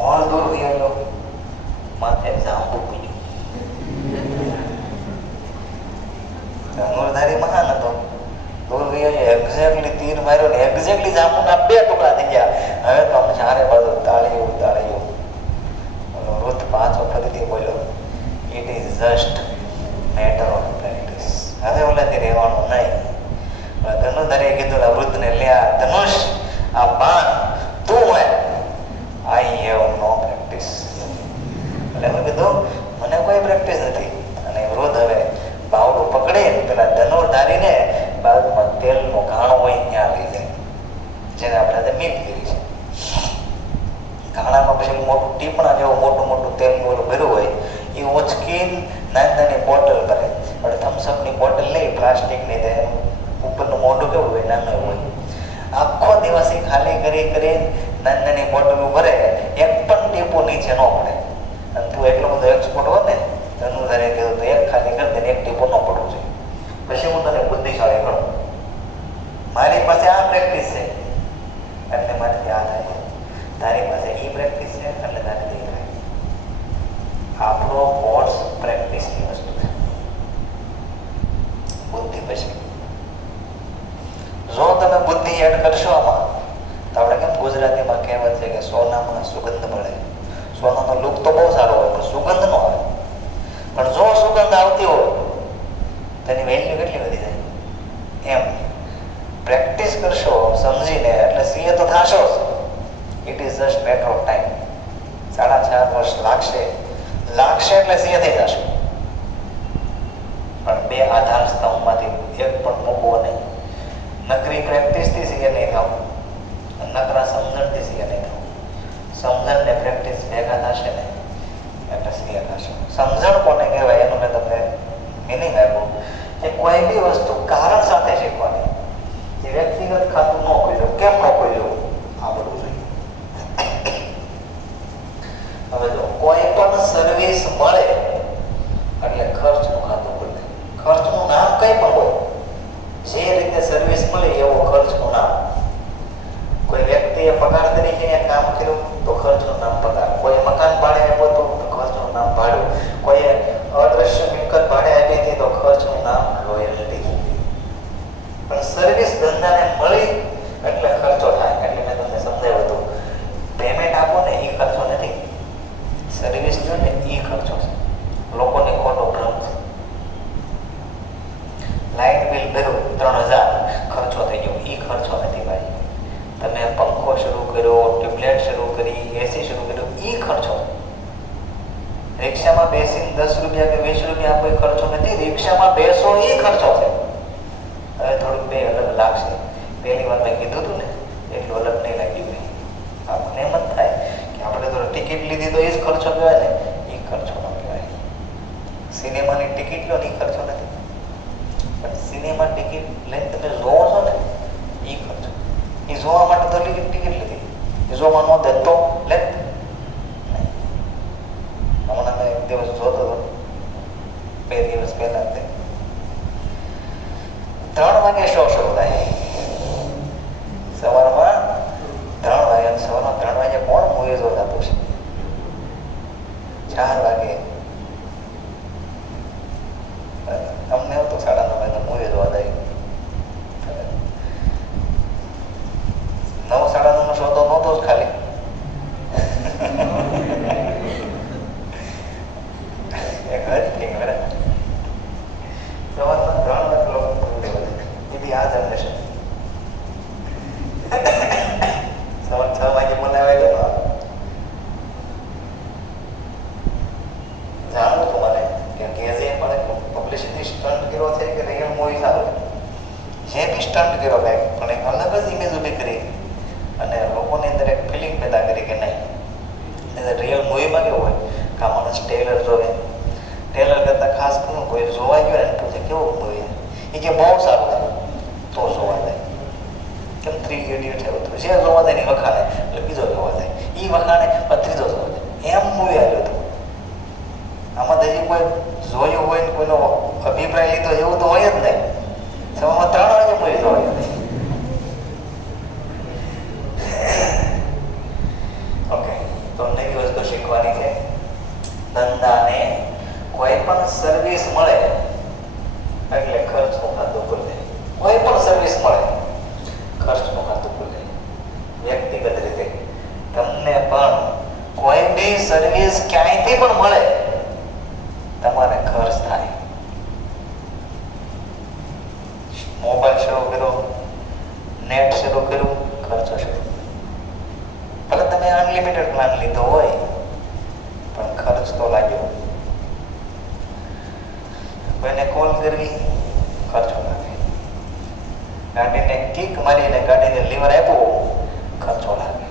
ઓર દૂર ગયો, માથે જાંબુ પૂજ્યું. ધનુર્ધારી મહાન હતો, દૂર ગયો, એક્ઝેક્ટલી તીર માર્યો ને એક્ઝેક્ટલી જાંબુના 2 ટુકડા થઈ ગયા. હવે તો આમ ચારે બાજુ તાળીઓ. વૃદ્ધ પાછો ફરીથી બોલ્યો, it is just matter of practice. હવે ઓલાથી રહેવાનું નહીં. ધનુર્ધારીએ કીધું વૃદ્ધને, લે આ ધનુષ, આ બાણ તું હોય, આઈ હેવ નો પ્રેક્ટિસ. એટલે મેં કીધું મને કોઈ પ્રેક્ટિસ નથી. અને વૃદ્ધ હવે બાવડું પકડી પેલા ધનુર્ધારીને બાજુમાં તેલનો ઘાણો હોય ત્યાં લઈ જાય, જેને આપણે મીટ કરી છે. ઘાણામાં પછી મોટું ટીપણા જેવું મોટું તેલ ભર્યું હોય, એ ઉંચકીને નાની બોટલ ભરે. આપણે થમ્સઅપની બોટલ લઈ પ્લાસ્ટિકની, તે ઉપરનું મોઢું કેવું હોય? નાનું હોય. આખો દિવસ એ ખાલી કરી નાની બોટલો ભરે, એક પણ ટીપું નીચે ન પડે. અને તું એટલો બધો એક્સપોર્ટ હોત ને, ધનુર્ધારીએ કીધું તો એક ખાલી કરી દે, એક ટીપું ન પડવું જોઈએ. પછી હું તને બુદ્ધિશાળી કરું, મારી પાસે આ પ્રેક્ટિસ છે એટલે મારે ત્યાં થાય. કે સોનામાં સુગંધ મળે. સોનાનો લુક તો બહુ સારો હોય પણ સુગંધ ન આવે. પણ જો સુગંધ આવતી હોય તેની વેલ્યુ કેટલી વધી જાય. એમ પ્રેક્ટિસ કરશો સમજીને એટલે સીએ તો થશો જ. It is just matter of time. 4.5 વર્ષ લાગશે એટલે સીએ થઈ જશો. પણ 2 આધાર સ્તંભમાંથી એક પણ મૂકવો નહીં. નકરી પ્રેક્ટિસથી સીએ નહીં થાવ, નકરા સમજણથી સીએ નહીં થાવ. સમજણ ને પ્રેક્ટિસ ભેગા થશે ને એટલે સીએ થશે. સમજણ કોને કહેવાય એનું મેં તમને મિનિંગ આપ્યું કે કોઈ બી વસ્તુ કારણ સાથે શીખવાની. જે વ્યક્તિગત ખાતું ન ખોલ્યું, કેમ ન ખોલ્યું, આ બધું જોઈએ. હવે જો કોઈ પણ સર્વિસ મળે એટલે ખર્ચનું ખાતું ખુલે. ખર્ચનું નામ કંઈ પણ હોય, જે રીતે સર્વિસ મળે એવો ખર્ચનું નામ. કોઈ વ્યક્તિએ પગાર તરીકે કામ કર્યું તો ખર્ચનું નામ પગાર. કોઈ મકાન ભાડે આપ્યો તો ખર્ચનું નામ ભાડું. કોઈએ અદ્રશ્ય મિલકત ભાડે આપી હતી તો ખર્ચનું નામ રોયલ્ટી. પણ સર્વિસ ધંધાને મળી એટલે ખર્ચો થાય. એટલે મેં તમને સમજાવ્યું હતું, પેમેન્ટ આપો ને એ ખર્ચો નથી, સર્વિસ જો ને એ ખર્ચો છે. લોકોને ખોટો ભ્રમ છે. લાઇટ બિલ ભર્યું 3000 ખર્ચો થઈ ગયો, એ ખર્ચો નથી ભાઈ. તમે પંખો શરૂ કર્યો, ટ્યુબલાઇટ શરૂ કરી, એસી શરૂ કર્યું, એ ખર્ચો. રિક્ષામાં બેસીને 10 રૂપિયા કે 20 રૂપિયા કોઈ ખર્ચો નથી. રિક્ષામાં બેસો એ ખર્ચો છે. હવે થોડુંક બે અલગ લાગશે. પહેલી વાર મેં કીધું હતું ને એટલું અલગ નહીં લાગ્યું. નહીં આપણને એમ જ થાય કે આપણે તો ટિકિટ લીધી તો એ જ ખર્ચો કહેવાય ને, એ ખર્ચો ન કહેવાય. સિનેમાની ટિકિટ લો ને એ ખર્ચો નથી, પણ સિનેમા ટિકિટ લઈને તમે જોવો છો ને એ ખર્ચો. એ જોવા માટે તો ટિકિટ લીધી, એ જોવા ન દે તો લે. હમણાં મેં એક દિવસ જોતો હતો, 2 દિવસ પહેલા 3 વાગે શો શરૂ થાય. સવારમાં 3 વાગે, સવારમાં 3 વાગે કોણ મૂવી જોવા જતું છે? 4 વાગે અમને તો 9:30 વાગે મૂવી જોવા જાય. 9, 9:30 નો શો તો નહોતો જ ખાલી. સવારમાં 3 વાગે લોકો મૂવી જોવા જાય. એથી આ જનરેશન સવાર 6 વાગે બનાવે કે જાણવું હતું મને કે જે પણ પબ્લિસિટી સ્ટન્ટ કર્યો છે કે રિયલ મૂવી સારું છે. જે બી સ્ટન્ટ કર્યો ભાઈ પણ એક અલગ જ ઇમેજ ઊભી કરી અને લોકોની અંદર એક ફિલિંગ પેદા કરી કે નહીં રિયલ મૂવીમાં કેવું હોય કે આ માણસ ટ્રેલર જોવે, ટ્રેલર કરતાં ખાસ કોનું કોઈ જોવા ગયો ને પૂછે કેવું મૂવી એ કે બહુ સારું છે તો જોવા જાય. કેમ 3 ઇડિયટ એવું હતું, જે જોવા જાય ને વખાણે એટલે બીજો જોવા જાય, એ વખાણે ત્રીજો જોવા જાય, એમ મૂવી આવ્યું હતું. આમાં હજી કોઈ જોયું હોય ને કોઈનો અભિપ્રાય લીધો એવું તો હોય જ નહીં. સવારમાં 3 વાગે મૂવી જોવા નહીં. ઓકે, તો નવી વસ્તુ શીખવાની છે. ધંધાને કોઈ પણ સર્વિસ મળે એટલે ખર્ચનું ખાતું ખુલે. કોઈ પણ સર્વિસ મળે ખર્ચનું ખાતું ખુલે. વ્યક્તિગત રીતે તમને પણ કોઈ બી સર્વિસ ક્યાંયથી પણ મળે તમારે ખર્ચ થાય. મોબાઈલ શરૂ કર્યો, નેટ શરૂ કર્યું, ખર્ચો શરૂ. ભલે તમે અનલિમિટેડ પ્લાન લીધો હોય પણ ખર્ચ તો લાગ્યો. કોઈને કોલ કરવી ખર્ચો લાગે. ગાડીને કિક મારીને ગાડીને લીવર આપ્યો ખર્ચો લાગે.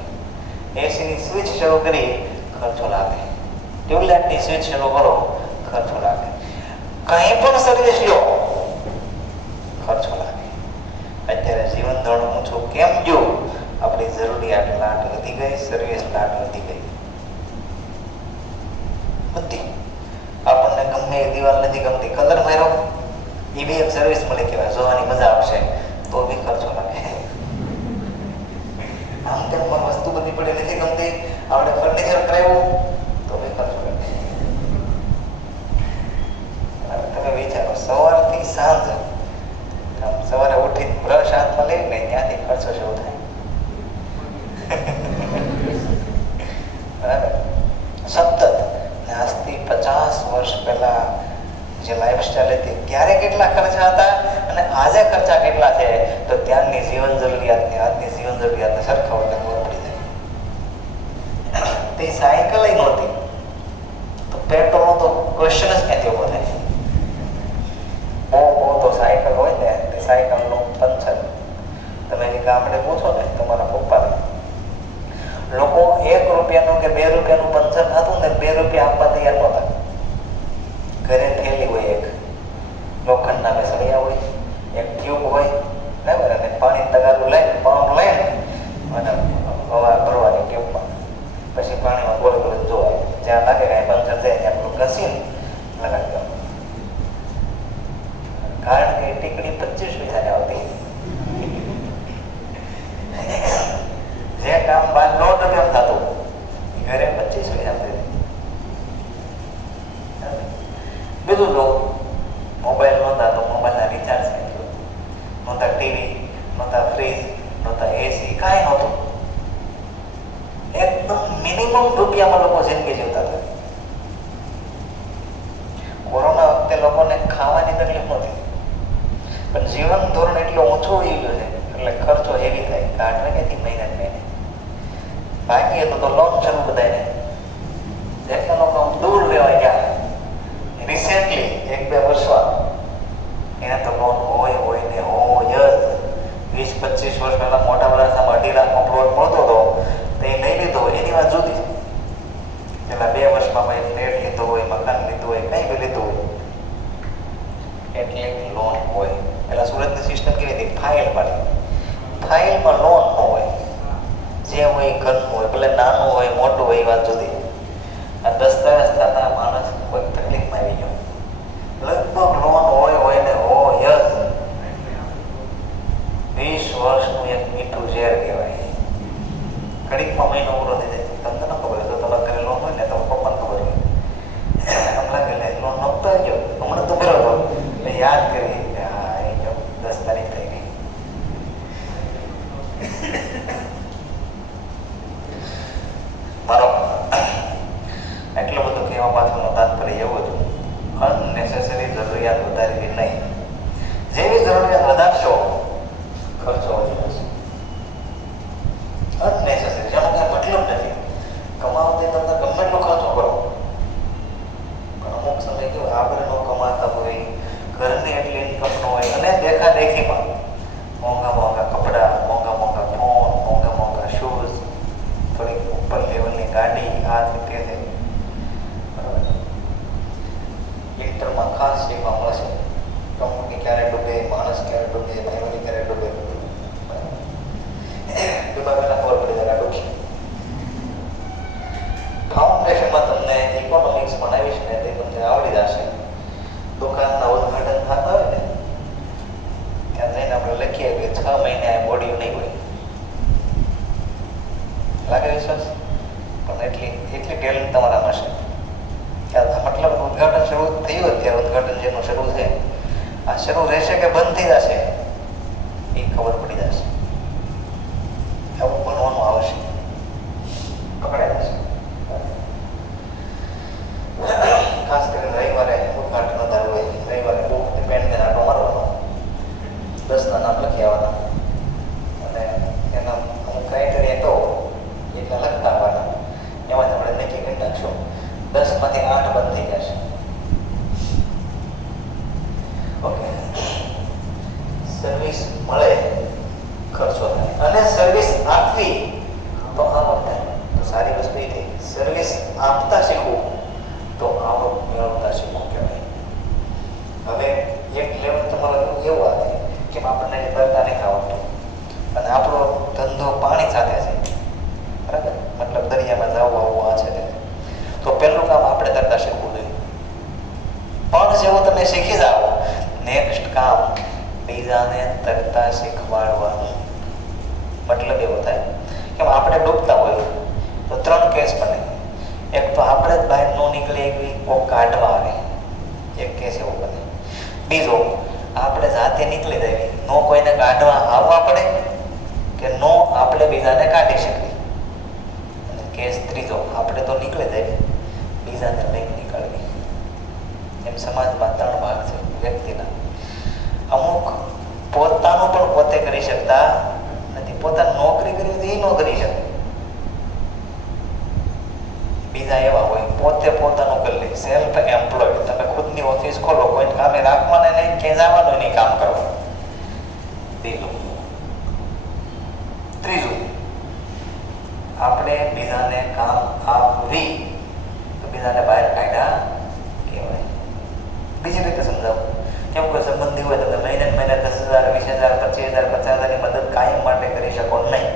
એસીની સ્વિચ શરૂ કરી ખર્ચો લાગે. ટ્યુબલાઇટની સ્વિચ શરૂ કરો ખર્ચો લાગે. કંઈ પણ સર્વિસ લો ખર્ચો લાગે. અત્યારે જીવન ધોરણ ઊંચું કેમ ગયું? આપણી જરૂરિયાત લાટ વધી ગઈ, સર્વિસ લાટ વધી ગઈ. બધી આપણને ગમે એ દિવાલ નથી ગમતી, કલર માર્યો એ બી એક સર્વિસ મળે કહેવાય. જોવાની મજા આવશે તો બી ખર્ચો લાગે. આમ તેમ વસ્તુ બધી પડી નથી ગમતી, આપણે ફર્નિચર કરાવ્યું તો બી ખર્ચો લાગે. તમે વિચારો સવારથી સાંજ, સવારે ઉઠીને બ્રશ હાથમાં લઈને ત્યાંથી ખર્ચો શરૂ થાય. જે લાઈફસ્ટાઈલ હતી ત્યારે કેટલા ખર્ચા હતા અને આજે ખર્ચા કેટલા છે, તો ત્યાંની જીવન જરૂરિયાતની આજની જીવન જરૂરિયાતને સરખાવટને ખબર પડી જાય. તે સાયકલ નહોતી તો પેટ્રોલનો તો ક્વેશ્ચન જ ક્યાંથી ઉભો થાય. બહુ તો સાયકલ હોય ને તે સાયકલનું પંચર તમે જે ગામડે પૂછો ને તમારા પપ્પાને, લોકો 1 રૂપિયાનું કે 2 રૂપિયાનું પંચર થતું ને 2 રૂપિયા આપવા તૈયાર નહોતા. ઘરે થેલી હોય, એક લોખંડના મેસળિયા હોય, એક ટ્યુબ હોય, બરાબર, અને પાણી તગારું લઈને પંપ લઈને અને હવા ભરવાની ટ્યુબમાં, પછી પાણીમાં ગોળ ગોળ જોવાય, જ્યાં લાગે કાંઈ પંચર જાય ત્યાં પેલું ઘસીને લગાડી દેવાનું. કારણ કે ટીકડી 25 પૈસાની આવતી. જે કામ 12 રૂપિયા થતું ઘરે 25 પૈસા થતી. બીજું લો, મોબાઈલ નહોતા તો મોબાઈલના રિચાર્જ નહોતા, ટીવી નહોતા, ફ્રીજ નહોતા, એસી કાંઈ નહોતું. એકદમ મિનિમમ રૂપિયામાં લોકો જિંદગી જીવતા હતા. કોરોના વખતે લોકોને ખાવાની તકલીફ નહોતી, પણ જીવન ધોરણ એટલું ઓછું થઈ ગયું છે એટલે ખર્ચો હેવી થાય. કાઢવે ક્યાંથી મહિને બાકી હતું તો લોન શરૂ બધાને. જેટલા લોકો દૂર રહેવા ગયા રિસેન્ટલી 1-2 વર્ષમાં, એને તો લોન હોય ને હોય જ. 20-25 વર્ષ પહેલા મોટા વરાછામાં 2.5 લાખનો પ્લોટ મળતો હતો તો એ નહીં લીધો હોય એની વાત જુદી. પેલા 2 વર્ષમાં ભાઈ ફ્લેટ લીધો હોય, મકાન લીધું હોય, કંઈ બી લીધું હોય એટલે લોન હોય. પેલા સુરતની સિસ્ટમ કેવી હતી, ફાઇલ પાડી, ફાઇલમાં લોન ન હોય, જે હોય ઘરનું હોય, ભલે નાનું હોય મોટું હોય, એ વાત જુદી. આ દસ્તાવેજ થતા માણસ કોઈ તકલીફમાં આવી ગયો. લગભગ લોન હોય ને હોય જ. 20 વર્ષનું એક મીઠું ઝેર કહેવાય. ઘડીકમાં મહિનો પૂરો થઈ જાય. તમને ન ખબર હોય તો તમારા ઘરે લોન હોય ને તો પપ્પાને ખબર હોય, હમણાં કે લોન નહોતો ગયો હમણાં તો બરોબર એટલે યાદ કરી કે હા એ જો 10 તારીખ થઈ ગઈ. મારો એટલું બધું કહેવા પાછળનો તાત્પર્ય એવો જ, અનનેસેસરી જરૂરિયાત વધારવી નહીં. જેવી જરૂરિયાત વધારશો ખર્ચો વધી જશે. અનનેસેસરી જેનો કાંઈ મતલબ નથી. કમાવતી તમને ગમે એટલો ખર્ચો કરો, પણ અમુક સમય કેવું આપણે ન કમાતા હોય, ઘરની એટલી ઇન્કમ ન હોય અને દેખાદેખીમાં મોંઘા મોંઘા કપડાં, મોંઘા મોંઘા ફોન, મોંઘા મોંઘા શૂઝ, થોડીક ઉપર લેવલની ગાડી, આ રીતે છે. બરાબર, લિટરમાં ખાસ શીખવા મળશે કંપની ક્યારે ડૂબે, માણસ ક્યારે ડૂબે, ફેમિલી ક્યારે ડૂબે. ડૂબાવેલા ખબર પડી જાય ડૂબશે. ફાઉન્ડેશનમાં તમને ઇકોનોમિક્સ ભણાવીશ ને તે તમને આવડી જશે. દુકાનના ઉદ્ઘાટન થતા હોય ને ત્યાં જઈને આપણે લખીએ કે 6 મહિને આ બોડી નહીં હોય. લાગે વિશ્વાસ? પણ એટલી ટેલેન્ટ તમારામાં હશે. મતલબ ઉદ્ઘાટન શરૂ થયું અત્યારે, ઉદ્ઘાટન જેનું શરૂ છે આ શરૂ રહેશે કે બંધ થઈ જશે એ ખબર પડી જશે. આવું ભણવાનું આવશે, પકડાઈ જશે. ખાસ કરીને રવિવારે ઉદ્ઘાટન વધારે હોય, રવિવારે પેનને આટો મારવાનો, 10ના નામ લખી આવવાના અને એના અમુક ક્રાઇટેરિયા તો એટલા લખતા આવવાના. એમાં આપણે નક્કી કરી નાખશું 10માંથી 8 બંધ થઈ જશે. ઓકે, સર્વિસ મળે ખર્ચો થાય અને સર્વિસ આપવી તો આવક થાય. તો સારી વસ્તુ એ થઈ, સર્વિસ આપતા શીખવું તો આવક મેળવતા શીખવું કહેવાય. હવે એક લેવલ તમારો એવું આવે કે આપણને તરતા નહીં આવડતું અને આપણો ધંધો પાણી સાથે છે, બરાબર, મતલબ દરિયામાં જવું આવવું આ છે, તો પહેલું કામ આપણે તરતા શીખવું જોઈએ. પણ જેવું તમે શીખી જાઓ, નેક્સ્ટ કામ બીજાને તરતા શીખવાડવાનું. મતલબ એવો થાય કે આપણે ડૂબતા હોય તો 3 કેસ બને. એક તો આપણે જ બહાર ન નીકળે એવી કોક કાઢવા આવે, એક કેસ એવો બને. બીજો, આપણે જાતે નીકળી જઈએ, નો કોઈને કાઢવા આવવા પડે કે નો આપણે બીજાને કાઢી શકીએ. અને કેસ ત્રીજો, આપણે તો નીકળી જઈએ, બીજાને લઈને નીકળવી. એમ સમાજમાં ત્રણ ભાગ છે વ્યક્તિના. અમુક પોતાનું પણ પોતે કરી શકતા નથી, પોતાની નોકરી કરવી તો એ ન કરી શકે. બીજા એવા હોય પોતે પોતાનું કરી લે, સેલ્ફ એમ્પ્લોયડ. તમે ખુદની ઓફિસ ખોલો, કોઈ કામે રાખવાને નહીં, ક્યાંય જવાનું નહીં, કામ કરવાનું. બીજું. ત્રીજું, આપણે બીજાને કામ આપવી તો બીજાને બહાર કાઢ્યા કહેવાય. બીજી રીતે સમજાવું, કેમ કોઈ સંબંધી હોય તો મહિને મહિને 10,000, 20,000, 25,000, 50,000 ની મદદ કાયમ માટે કરી શકો નહીં.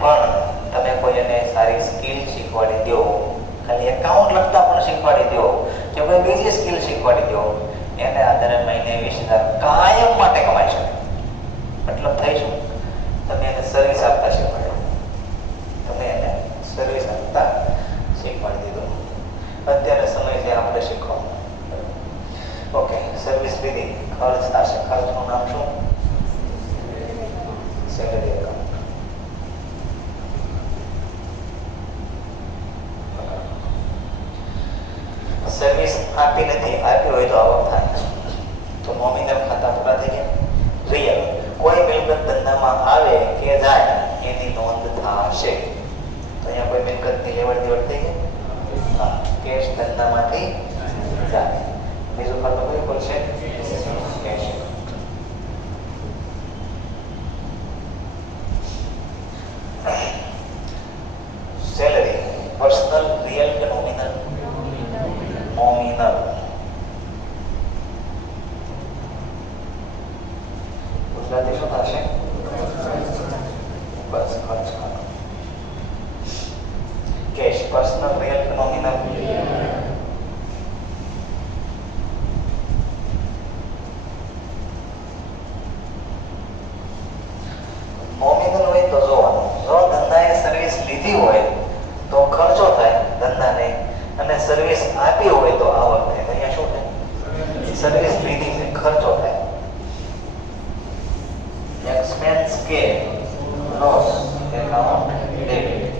પણ તમે કોઈ એને સારી સ્કિલ શીખવાડી દો, ખાલી એકાઉન્ટ લખતા પણ શીખવાડી દો કે કોઈ બીજી સ્કિલ શીખવાડી દો, એને આધારે મહિને 20,000 કાયમ માટે કમાઈ શકે. મતલબ થઈ શું? તમે એને સર્વિસ આપતા શીખવાડ્યો, તમે એને સર્વિસ આપતા શીખવાડી દીધો. અત્યારે સમય છે આપણે શીખવાનું. ઓકે, સર્વિસ લીધી, ખર્ચ થશે. ખર્ચનું નામ શું? Salary account. સર્વિસ આપી નથી, આપી હોય તો આવક થાય. તો નોમિનલ ખાતા પૂરા થઈ ગયા. રિયલ કોઈ મિલકત ધંધામાં આવે કે જાય એની નોંધ થશે. તો અહીંયા કોઈ મિલકતની લેવડ દેવડ થઈ ગઈ. હા, કેશ ધંધામાંથી જાય. બીજું ખાતું કયું ખોલશે? કેશ. સેલરી પર્સનલ, રિયલ કે નોમિનલ? નોમિનલ. ગુજરાતી શું થશે? બસ ખર્ચ ખાતું. કેશ પર્સનલ, રિયલ કે નોમિનલ? નોમિનલ હોય તો જોવાનું. જો ધંધાએ સર્વિસ લીધી હોય તો ખર્ચો થાય ધંધાને, અને સર્વિસ આપી હોય તો આવક થાય. અહીંયા શું થાય? સર્વિસ લીધી છે, ખર્ચો થાય. એક્સપેન્સ કે લોસ એકાઉન્ટ ડેબિટ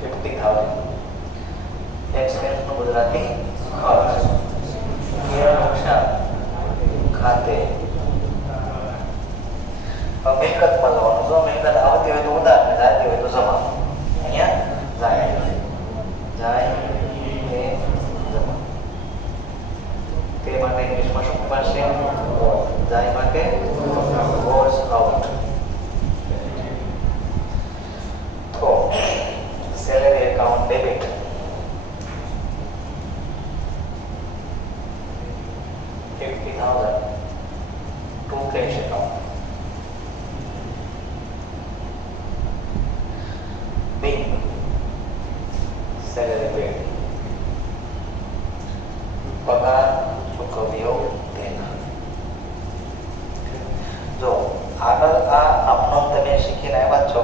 50,000. એક્સપેન્સ નું ગુજરાતી ખર્ચ. કે નુકસાન ખાતે. મિલકત મળવાનું. જો મિલકત આવતી હોય તો ઉધાર, જાતી હોય તો જમા. અહીંયા જાય જાય તે માટે ઇંગ્લિશમાં શું પડશે? જાય માટે goes out. તો salary account debit. $50,000 to cash account. Being salary paid. પગાર ચૂકવ્યો તેના. જો આગળ આ આમનો તમે શીખીને આવ્યા છો,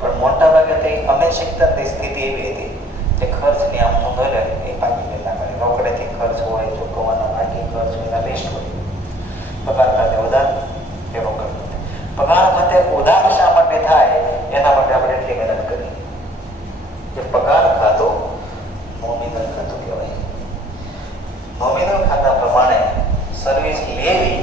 પણ મોટા ભાગે તે અમે શીખતા તે સ્થિતિ એવી હતી કે ખર્ચની આમનો ભલે એ બાકી ગયેલા કરે. રોકડેથી ખર્ચ હોય, ચૂકવવાના બાકી ખર્ચ હોય, એના લિસ્ટ હોય. પગાર ખાતે ઉધાર કે રોકડ ખાતે. પગાર ખાતે ઉધાર શા માટે થાય એના માટે આપણે એટલી મહેનત કરી કે પગાર ખાતું નોમિનલ ખાતું કહેવાય. નોમિનલ ખાતા પ્રમાણે સર્વિસ લેવી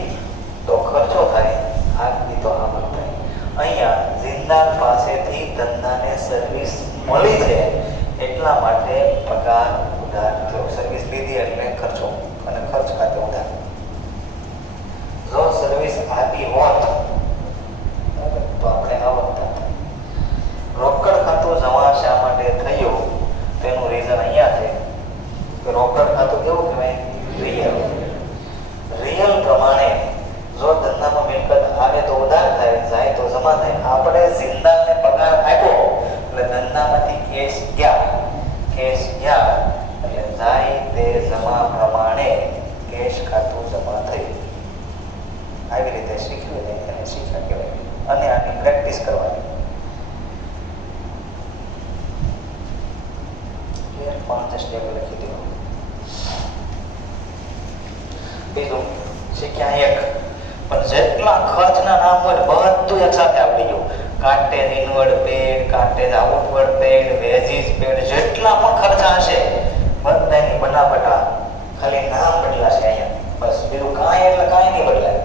તો ખર્ચો થાય, આપવી તો આવક થાય. અહીંયા જિંદાલ પાસેથી ધંધાને સર્વિસ મળી છે એટલા માટે પગાર ઉધાર થયો. સર્વિસ લીધી એટલે ખર્ચો, અને ખર્ચ ખાતે ઉધાર. જો સર્વિસ આપી હોત તો આપણે આવક થાય. રોકડ ખાતું જમા શા માટે થયું તેનું રીઝન અહીંયા છે કે રોકડ ખાતું કેવું કહેવાય? રિયલ. રિયલ પ્રમાણે જો ધંધામાં મિલકત આવે તો ઉધાર થાય, જાય તો જમા થાય. આપણે જિંદાલને પગાર આપ્યો એટલે ધંધામાંથી કેશ ગયા, કેશ ગયા એટલે જાય તે જમા પ્રમાણે કેશ ખાતું જમા થયું. આવી રીતે શીખ્યું ને એને શીખ્યા કહેવાય. અને આની પ્રેક્ટિસ કરવાની. 5 સ્ટેપ લખી દો. બીજું શીખ્યા એક, પણ જેટલા ખર્ચના નામ હોય બધું એક સાથે આવડી ગયું. Cartage inward paid, cartage outward paid, wages paid, જેટલા પણ ખર્ચા હશે બધાની બનાવટા ખાલી નામ બદલાશે અહીંયા, બસ બીજું કાંઈ એટલે કાંઈ નહીં બદલાય.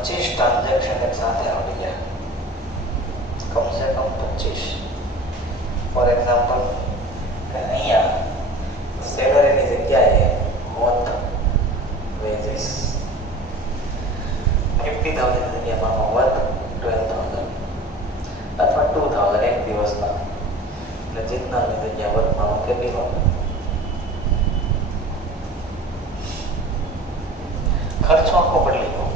25 ટ્રાન્ઝેક્શન એક સાથે આવી ગયા, કમ સે કમ 25. ફોર એક્ઝામ્પલ અહીંયા સેલરીની જગ્યાએ હોત વેજીસ 50,000 ની જગ્યામાં હોત 12,000 અથવા 2,000 એક દિવસમાં, એટલે જીતનારની જગ્યા વર્તમાન કેટલી હોત? ખર્ચો આખો બદલી ગયો.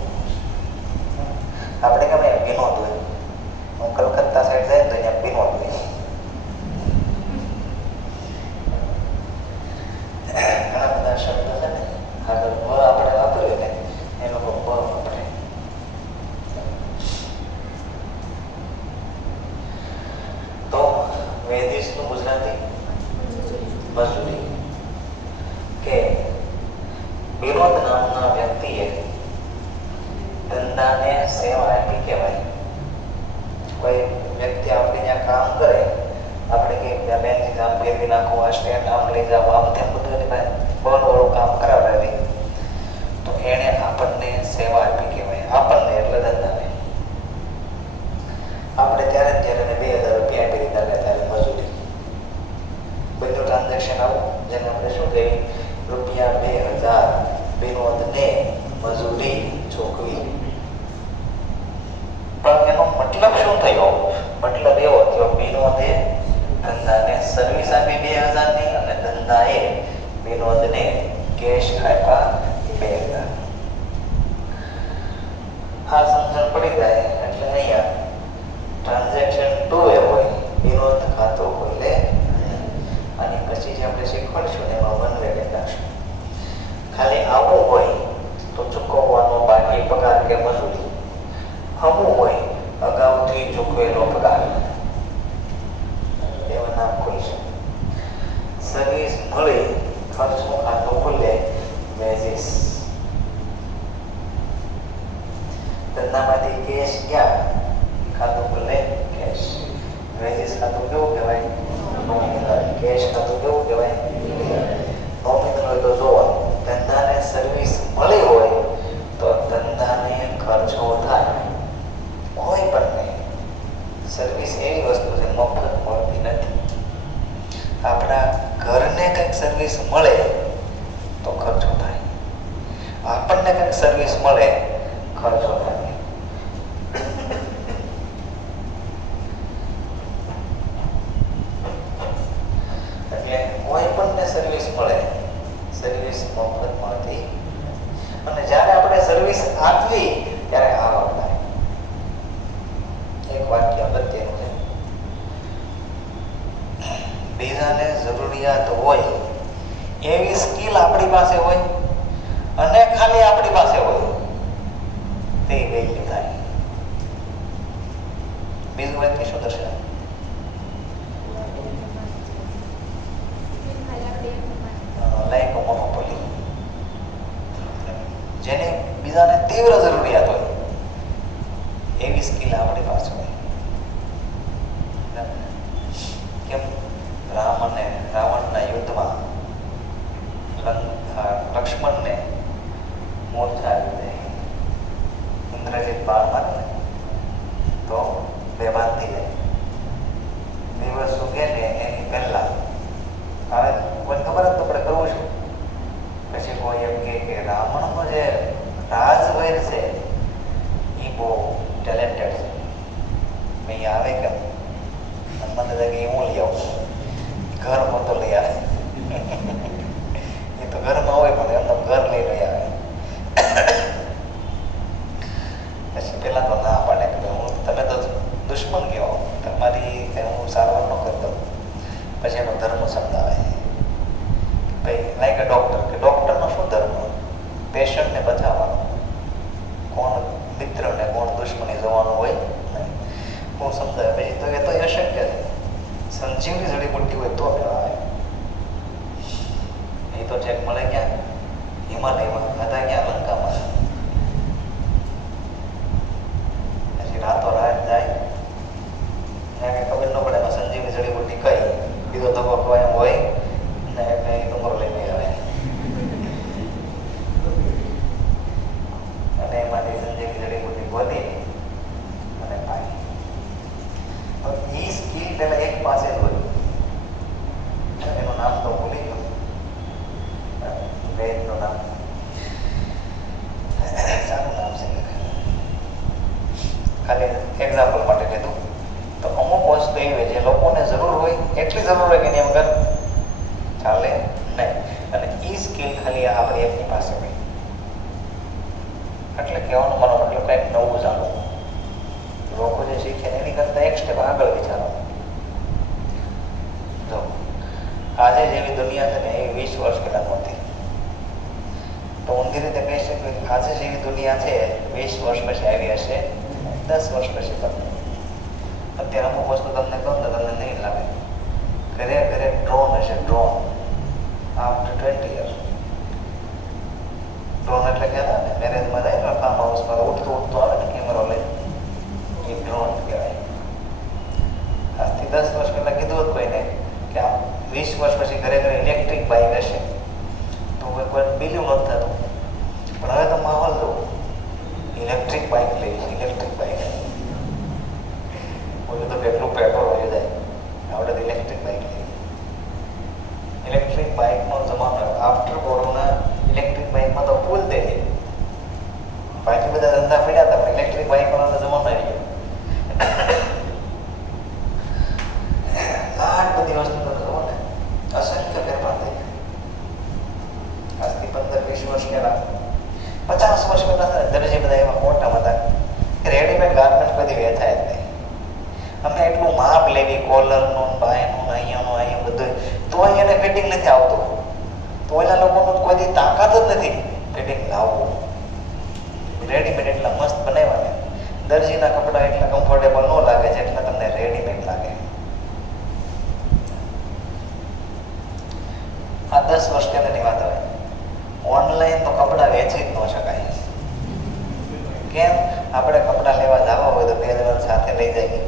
આપણે ગમે વિનોદ હોય, હું કલકત્તા સાઈડ જાય તો અહીંયા વિનોદ હોય, ઘણા બધા શબ્દ છે ને આગળ બ આપણે વાપરીએ ને એ લોકો બ વાપરે. તો વેદિશનું ગુજરાતી મજૂરી. કે વિનોદ નામના વ્યક્તિએ ધંધાને સેવા આપી કહેવાય. કોઈ વ્યક્તિ આપણે ત્યાં કામ કરે, આપણે કે બેનથી કામ ફેરવી નાખો, આ સ્ટેન્ડ આમ લઈ જાઓ, આમ તેમ બધું બળવાળું કામ કરાવે, તો એને આપણને સેવા આપી કહેવાય. આપણને એટલે ધંધાને. આપણે ત્યારે ત્યારે 2,000 રૂપિયા આપી દીધા ને ત્યારે મજૂરી. બધું ટ્રાન્ઝેક્શન આવું જેને આપણે શું કહીએ, રૂપિયા 2,000 વિનોદને મજૂરી ચૂકવી. પણ એનો મતલબ શું થયો? મતલબ એવો થયો, વિનોદે ધંધાને સર્વિસ આપી 2,000 ની અને ધંધાએ વિનોદને કેશ આપ્યા 2,000. આ સમજણ પડી જાય એટલે અહીંયા ટ્રાન્ઝેક્શન 2 એ હોય, વિનોદ ખાતું ખોલે અને પછી જે આપણે શીખવાડશું ને એમાં 1 વે લખાશું. ખાલી આવું હોય તો ચૂકવવાનો બાકી પગાર કે મજૂરી, આવું હોય અગાઉથી ચૂકવેલો પગાર, એવા નામ ખોલશે. સર્વિસ મળી, ખર્ચનું ખાતું ખુલે, વેજીસ. ધંધામાંથી કેશ ગયા, ખાતું ખુલે કેશ. વેજીસ ખાતું કેવું કહેવાય? નોમિનલ. કેશ ખાતું કેવું કહેવાય? નોમિનલ હોય તો જોવાનું. ધંધાને સર્વિસ મળી હોય તો ધંધાને ખર્ચો થાય. કોઈ પણ નહીં. સર્વિસ એવી વસ્તુ છે મફત મળતી નથી. આપણા ઘરને કંઈક સર્વિસ મળે તો ખર્ચો થાય, આપણને કંઈક સર્વિસ મળે ખર્ચો થાય. એટલે કોઈ પણને સર્વિસ મળે, સર્વિસ મફત મળતી. અને જ્યારે આપણે સર્વિસ આપવી ત્યારે આવક થાય. એક વાક્ય અગત્યનું છે, બીજાને જરૂરિયાત હોય એવી સ્કિલ આપણી પાસે હોય અને ખાલી આપણી પાસે હોય, તે વેલ્યુ થાય. બીજું વાક્ય શું દર્શાવે? Like monopoly. જેને બીજાને તીવ્ર જરૂરિયાત હોય એવી સ્કિલ આપણી પાસે હોય. કેમ રામ અને રાવણના યુદ્ધમાં લક્ષ્મણને મોરચા આવી જાય, ઇન્દ્રજીત બાણ મારે ને તો બેભાન થઈ જાય. દિવસ ઉગે ને એની પહેલા હવે કોઈ ખબર જ તો આપણે કરવું છું. પછી કોઈ એમ કે રાવણનો જે રાજવૈર છે એ બહુ ટેલેન્ટેડ છે, અહીં આવે કેમ? મને લાગે હું લઈ આવું, ઘર તો લઈ આવે. એ તો ઘરમાં હોય પણ એમને ઘર લઈ આવે. પછી પેલા તો ના પાડે કે હું તમે તો દુશ્મન કહો, તમારી હું સારવાર ન કરતો. પછી એનો ધર્મ સમજાવે. ભાઈ લાઈક અ ડોક્ટર, કે ડોક્ટરનો શું ધર્મ? પેશન્ટને બચાવવાનો. કોણ મિત્ર ને કોણ દુશ્મની જોવાનું હોય નહીં. હું સમજાવે પછી તો એ તો અશક્ય છે. સંજીવની જડીબુટ્ટી હોય તો આવે. એ તો ચેક મળે ક્યાં? હિમાલયમાં, હતા ક્યાં? લંકામાં. પછી રાતો રાત જાય ત્યાં કઈ ખબર ન પડે સંજીવની જડીબુટ્ટી કઈ બીજો ધબકો એમ હોય એક્ઝામ્પલ માટે લીધું. તો અમુક વસ્તુ એવી જે લોકોને જરૂર હોય એટલી જરૂર હોય કે એની વગર ચાલે નહીં, અને એ સ્કિલ ખાલી આપણી એકની પાસે હોય. એટલે કહેવાનો મારો મતલબ કંઈક નવું જાણો, લોકો જે શીખે એની કરતાં એક સ્ટેપ આગળ વિચારો. જો આજે જેવી દુનિયા છે ને એ 20 વર્ષ પહેલાં નહોતી. તો ઊંધી રીતે કહી શકીએ કે આજે જેવી દુનિયા છે 20 વર્ષ પછી આવી હશે, 10 વર્ષ પછી તમને. અત્યારે અમુક વસ્તુ તમને કહું તો તમને નહીં લાગે. ઘરે ઘરે ડ્રોન હશે, ડ્રોન આફ્ટર 20 યર્સ. ડ્રોન એટલે કહેતા ને મેરેજમાં જાય ને ફાર્મ હાઉસમાં ઉઠતું ઉઠતું આવે ને કેમેરો લઈ, એ ડ્રોન કહેવાય. આજથી 10 વર્ષ પહેલાં કીધું હતું કોઈને કે આ 20 વર્ષ પછી ઘરે ઘરે ઇલેક્ટ્રિક બાઇક હશે તો કોઈ બિલીવ નથી થતું. પણ હવે તો માહોલ જો ઇલેક્ટ્રિક બાઇક લેવી છે, ઇલેક્ટ્રિક બાઇક. બોલું તો પેટ્રોલ વહી જાય, આપણે તો ઇલેક્ટ્રિક બાઇક લેવી. ઇલેક્ટ્રિક બાઇકનો જમાનો આફ્ટર કોરોના ઇલેક્ટ્રિક બાઇકમાં તો ફૂલ થઈ જાય. બાકી બધા ધંધા પડ્યા હતા, પણ ઇલેક્ટ્રિક બાઇકનો તો જમાનો આવી ગયો. આ બધી વસ્તુ તો જુઓ ને, અસંખ્ય ફેરફાર થઈ ગયા. આજથી 15-20 વર્ષ પહેલા, 50 વર્ષ પહેલા દરજી બધા એવા મોટામાં હતા રેડીમેડ ગાર્મેન્ટ બધી વેચાય જ નહીં. અમે એટલું માપ લેવી કોલરનું, બાયનું, અહીંયાનું, અહીંયા બધું, તો એને ફિટિંગ નથી આવતું. તો એના લોકોનું કોઈ તાકાત જ નથી ફિટિંગ લાવવું. રેડીમેડ એટલા મસ્ત બનાવ્યા ને, દરજીના કપડાં એટલા કમ્ફર્ટેબલ ન લાગે જેટલા તમને રેડીમેડ લાગે. આ 10 વર્ષ પહેલાની વાત હવે. ઓનલાઈન તો કપડાં વેચી જ ન શકાય. કેમ? આપણે કપડાં લેવા જવા હોય તો 2 જણ સાથે લઈ જઈએ,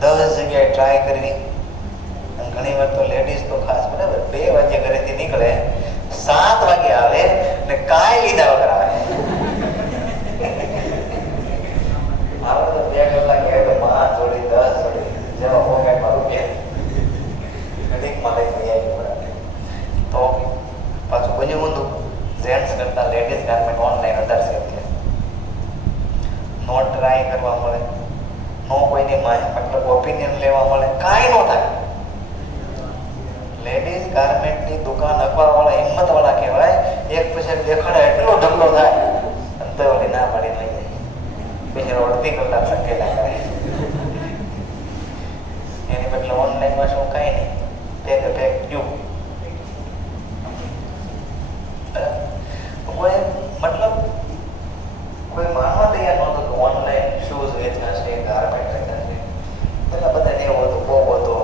10 જગ્યાએ ટ્રાય કરવી. અને ઘણી વાર તો લેડીઝ તો ખાસ બરાબર 2 વાગ્યે ઘરેથી નીકળે, 7 વાગે આવે ને કાંઈ લીધા વગર આવે. આપણે તો 2 કલાક ગયા તો 5 જોડી 10 જોડી જેવા પોકેટમાં રૂપિયા ઘડીકમાં લઈ આવી પડે. તો પાછું બન્યું ઊંધું, જેન્ટ્સ કરતાં લેડીઝ ગાર્મેન્ટ ઓનલાઈન વધારે સેલ થયા. નો ટ્રાય કરવા મળે, નો કોઈની મતલબ ઓપિનિયન લેવા મળે, કાંઈ ન થાય. લેડીઝ ગાર્મેન્ટની દુકાન અખબારવાળા હિંમતવાળા કહેવાય. એક પછી દેખાડે એટલો ઢગલો થાય અને તો ઓલી ના પાડી લઈ જાય. બીજી અડધી કલાક સંકેલા કરે. એની બદલે ઓનલાઈનમાં શું કાંઈ નહીં, પેક ટ્યુબ. કોઈ મતલબ કોઈ માનવા તૈયાર નહોતું કે ઓનલાઈન શૂઝ વેચાશે, ગાર્મેન્ટ વેચાશે. પેલા બધાને એવું હતું, બહુ હતો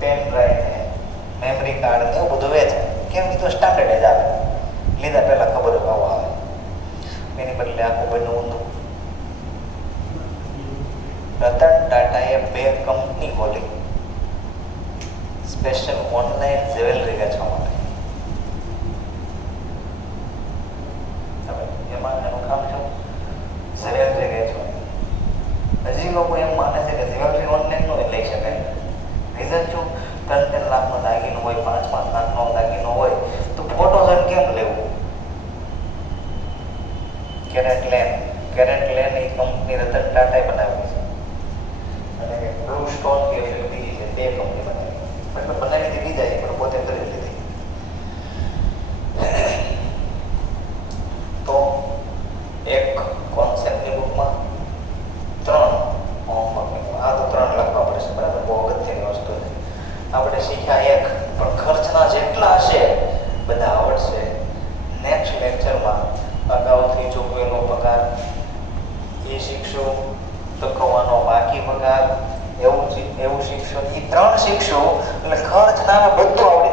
પેન ડ્રાઈવ ને મેમરી કાર્ડ ને એવું બધું વેચાય. કેમ કીધું સ્ટાન્ડર્ડ જ આવે, લીધા પહેલા ખબર ભાવ આવે. એની બદલે આખું બન્યું ઊંધું. રતન ટાટાએ 2 કંપની ખોલી સ્પેશિયલ ઓનલાઈન જ્વેલરી વેચવા માટે. એમાં એનું કામ શું? જ્વેલરી વેચવા. હજી લોકો એમ માને છે કે જ્વેલરી ઓનલાઈન નો લઈ શકાય. રીઝન શું? 3-3 લાખનો દાગીનો હોય, 5-5 લાખનો દાગીનો હોય, તો ફોટો જોઈને કેમ લેવું? કેરેટ લેન એ કંપની રતન ટાટાએ બનાવી છે, અને બ્લુ સ્ટોન કે બીજી છે 2 કંપની બનાવી. મતલબ બનાવી દીધી જાય પણ પોતે કરી લીધી. તો એક કોન્સેપ્ટની બુકમાં 3 હોમવર્ક. આ તો 3 લખવા પડશે બરાબર, બહુ અગત્યની વસ્તુ છે. આપણે શીખ્યા 1, પણ ખર્ચના જેટલા હશે બધા આવડશે. નેક્સ્ટ લેક્ચરમાં અગાઉથી ચૂકવેલો પગાર એ શીખશો, ચૂકવવાનો બાકી પગાર એવું શીખશો. એ 3 શીખશો એટલે ખર્ચ ના બધું આવડી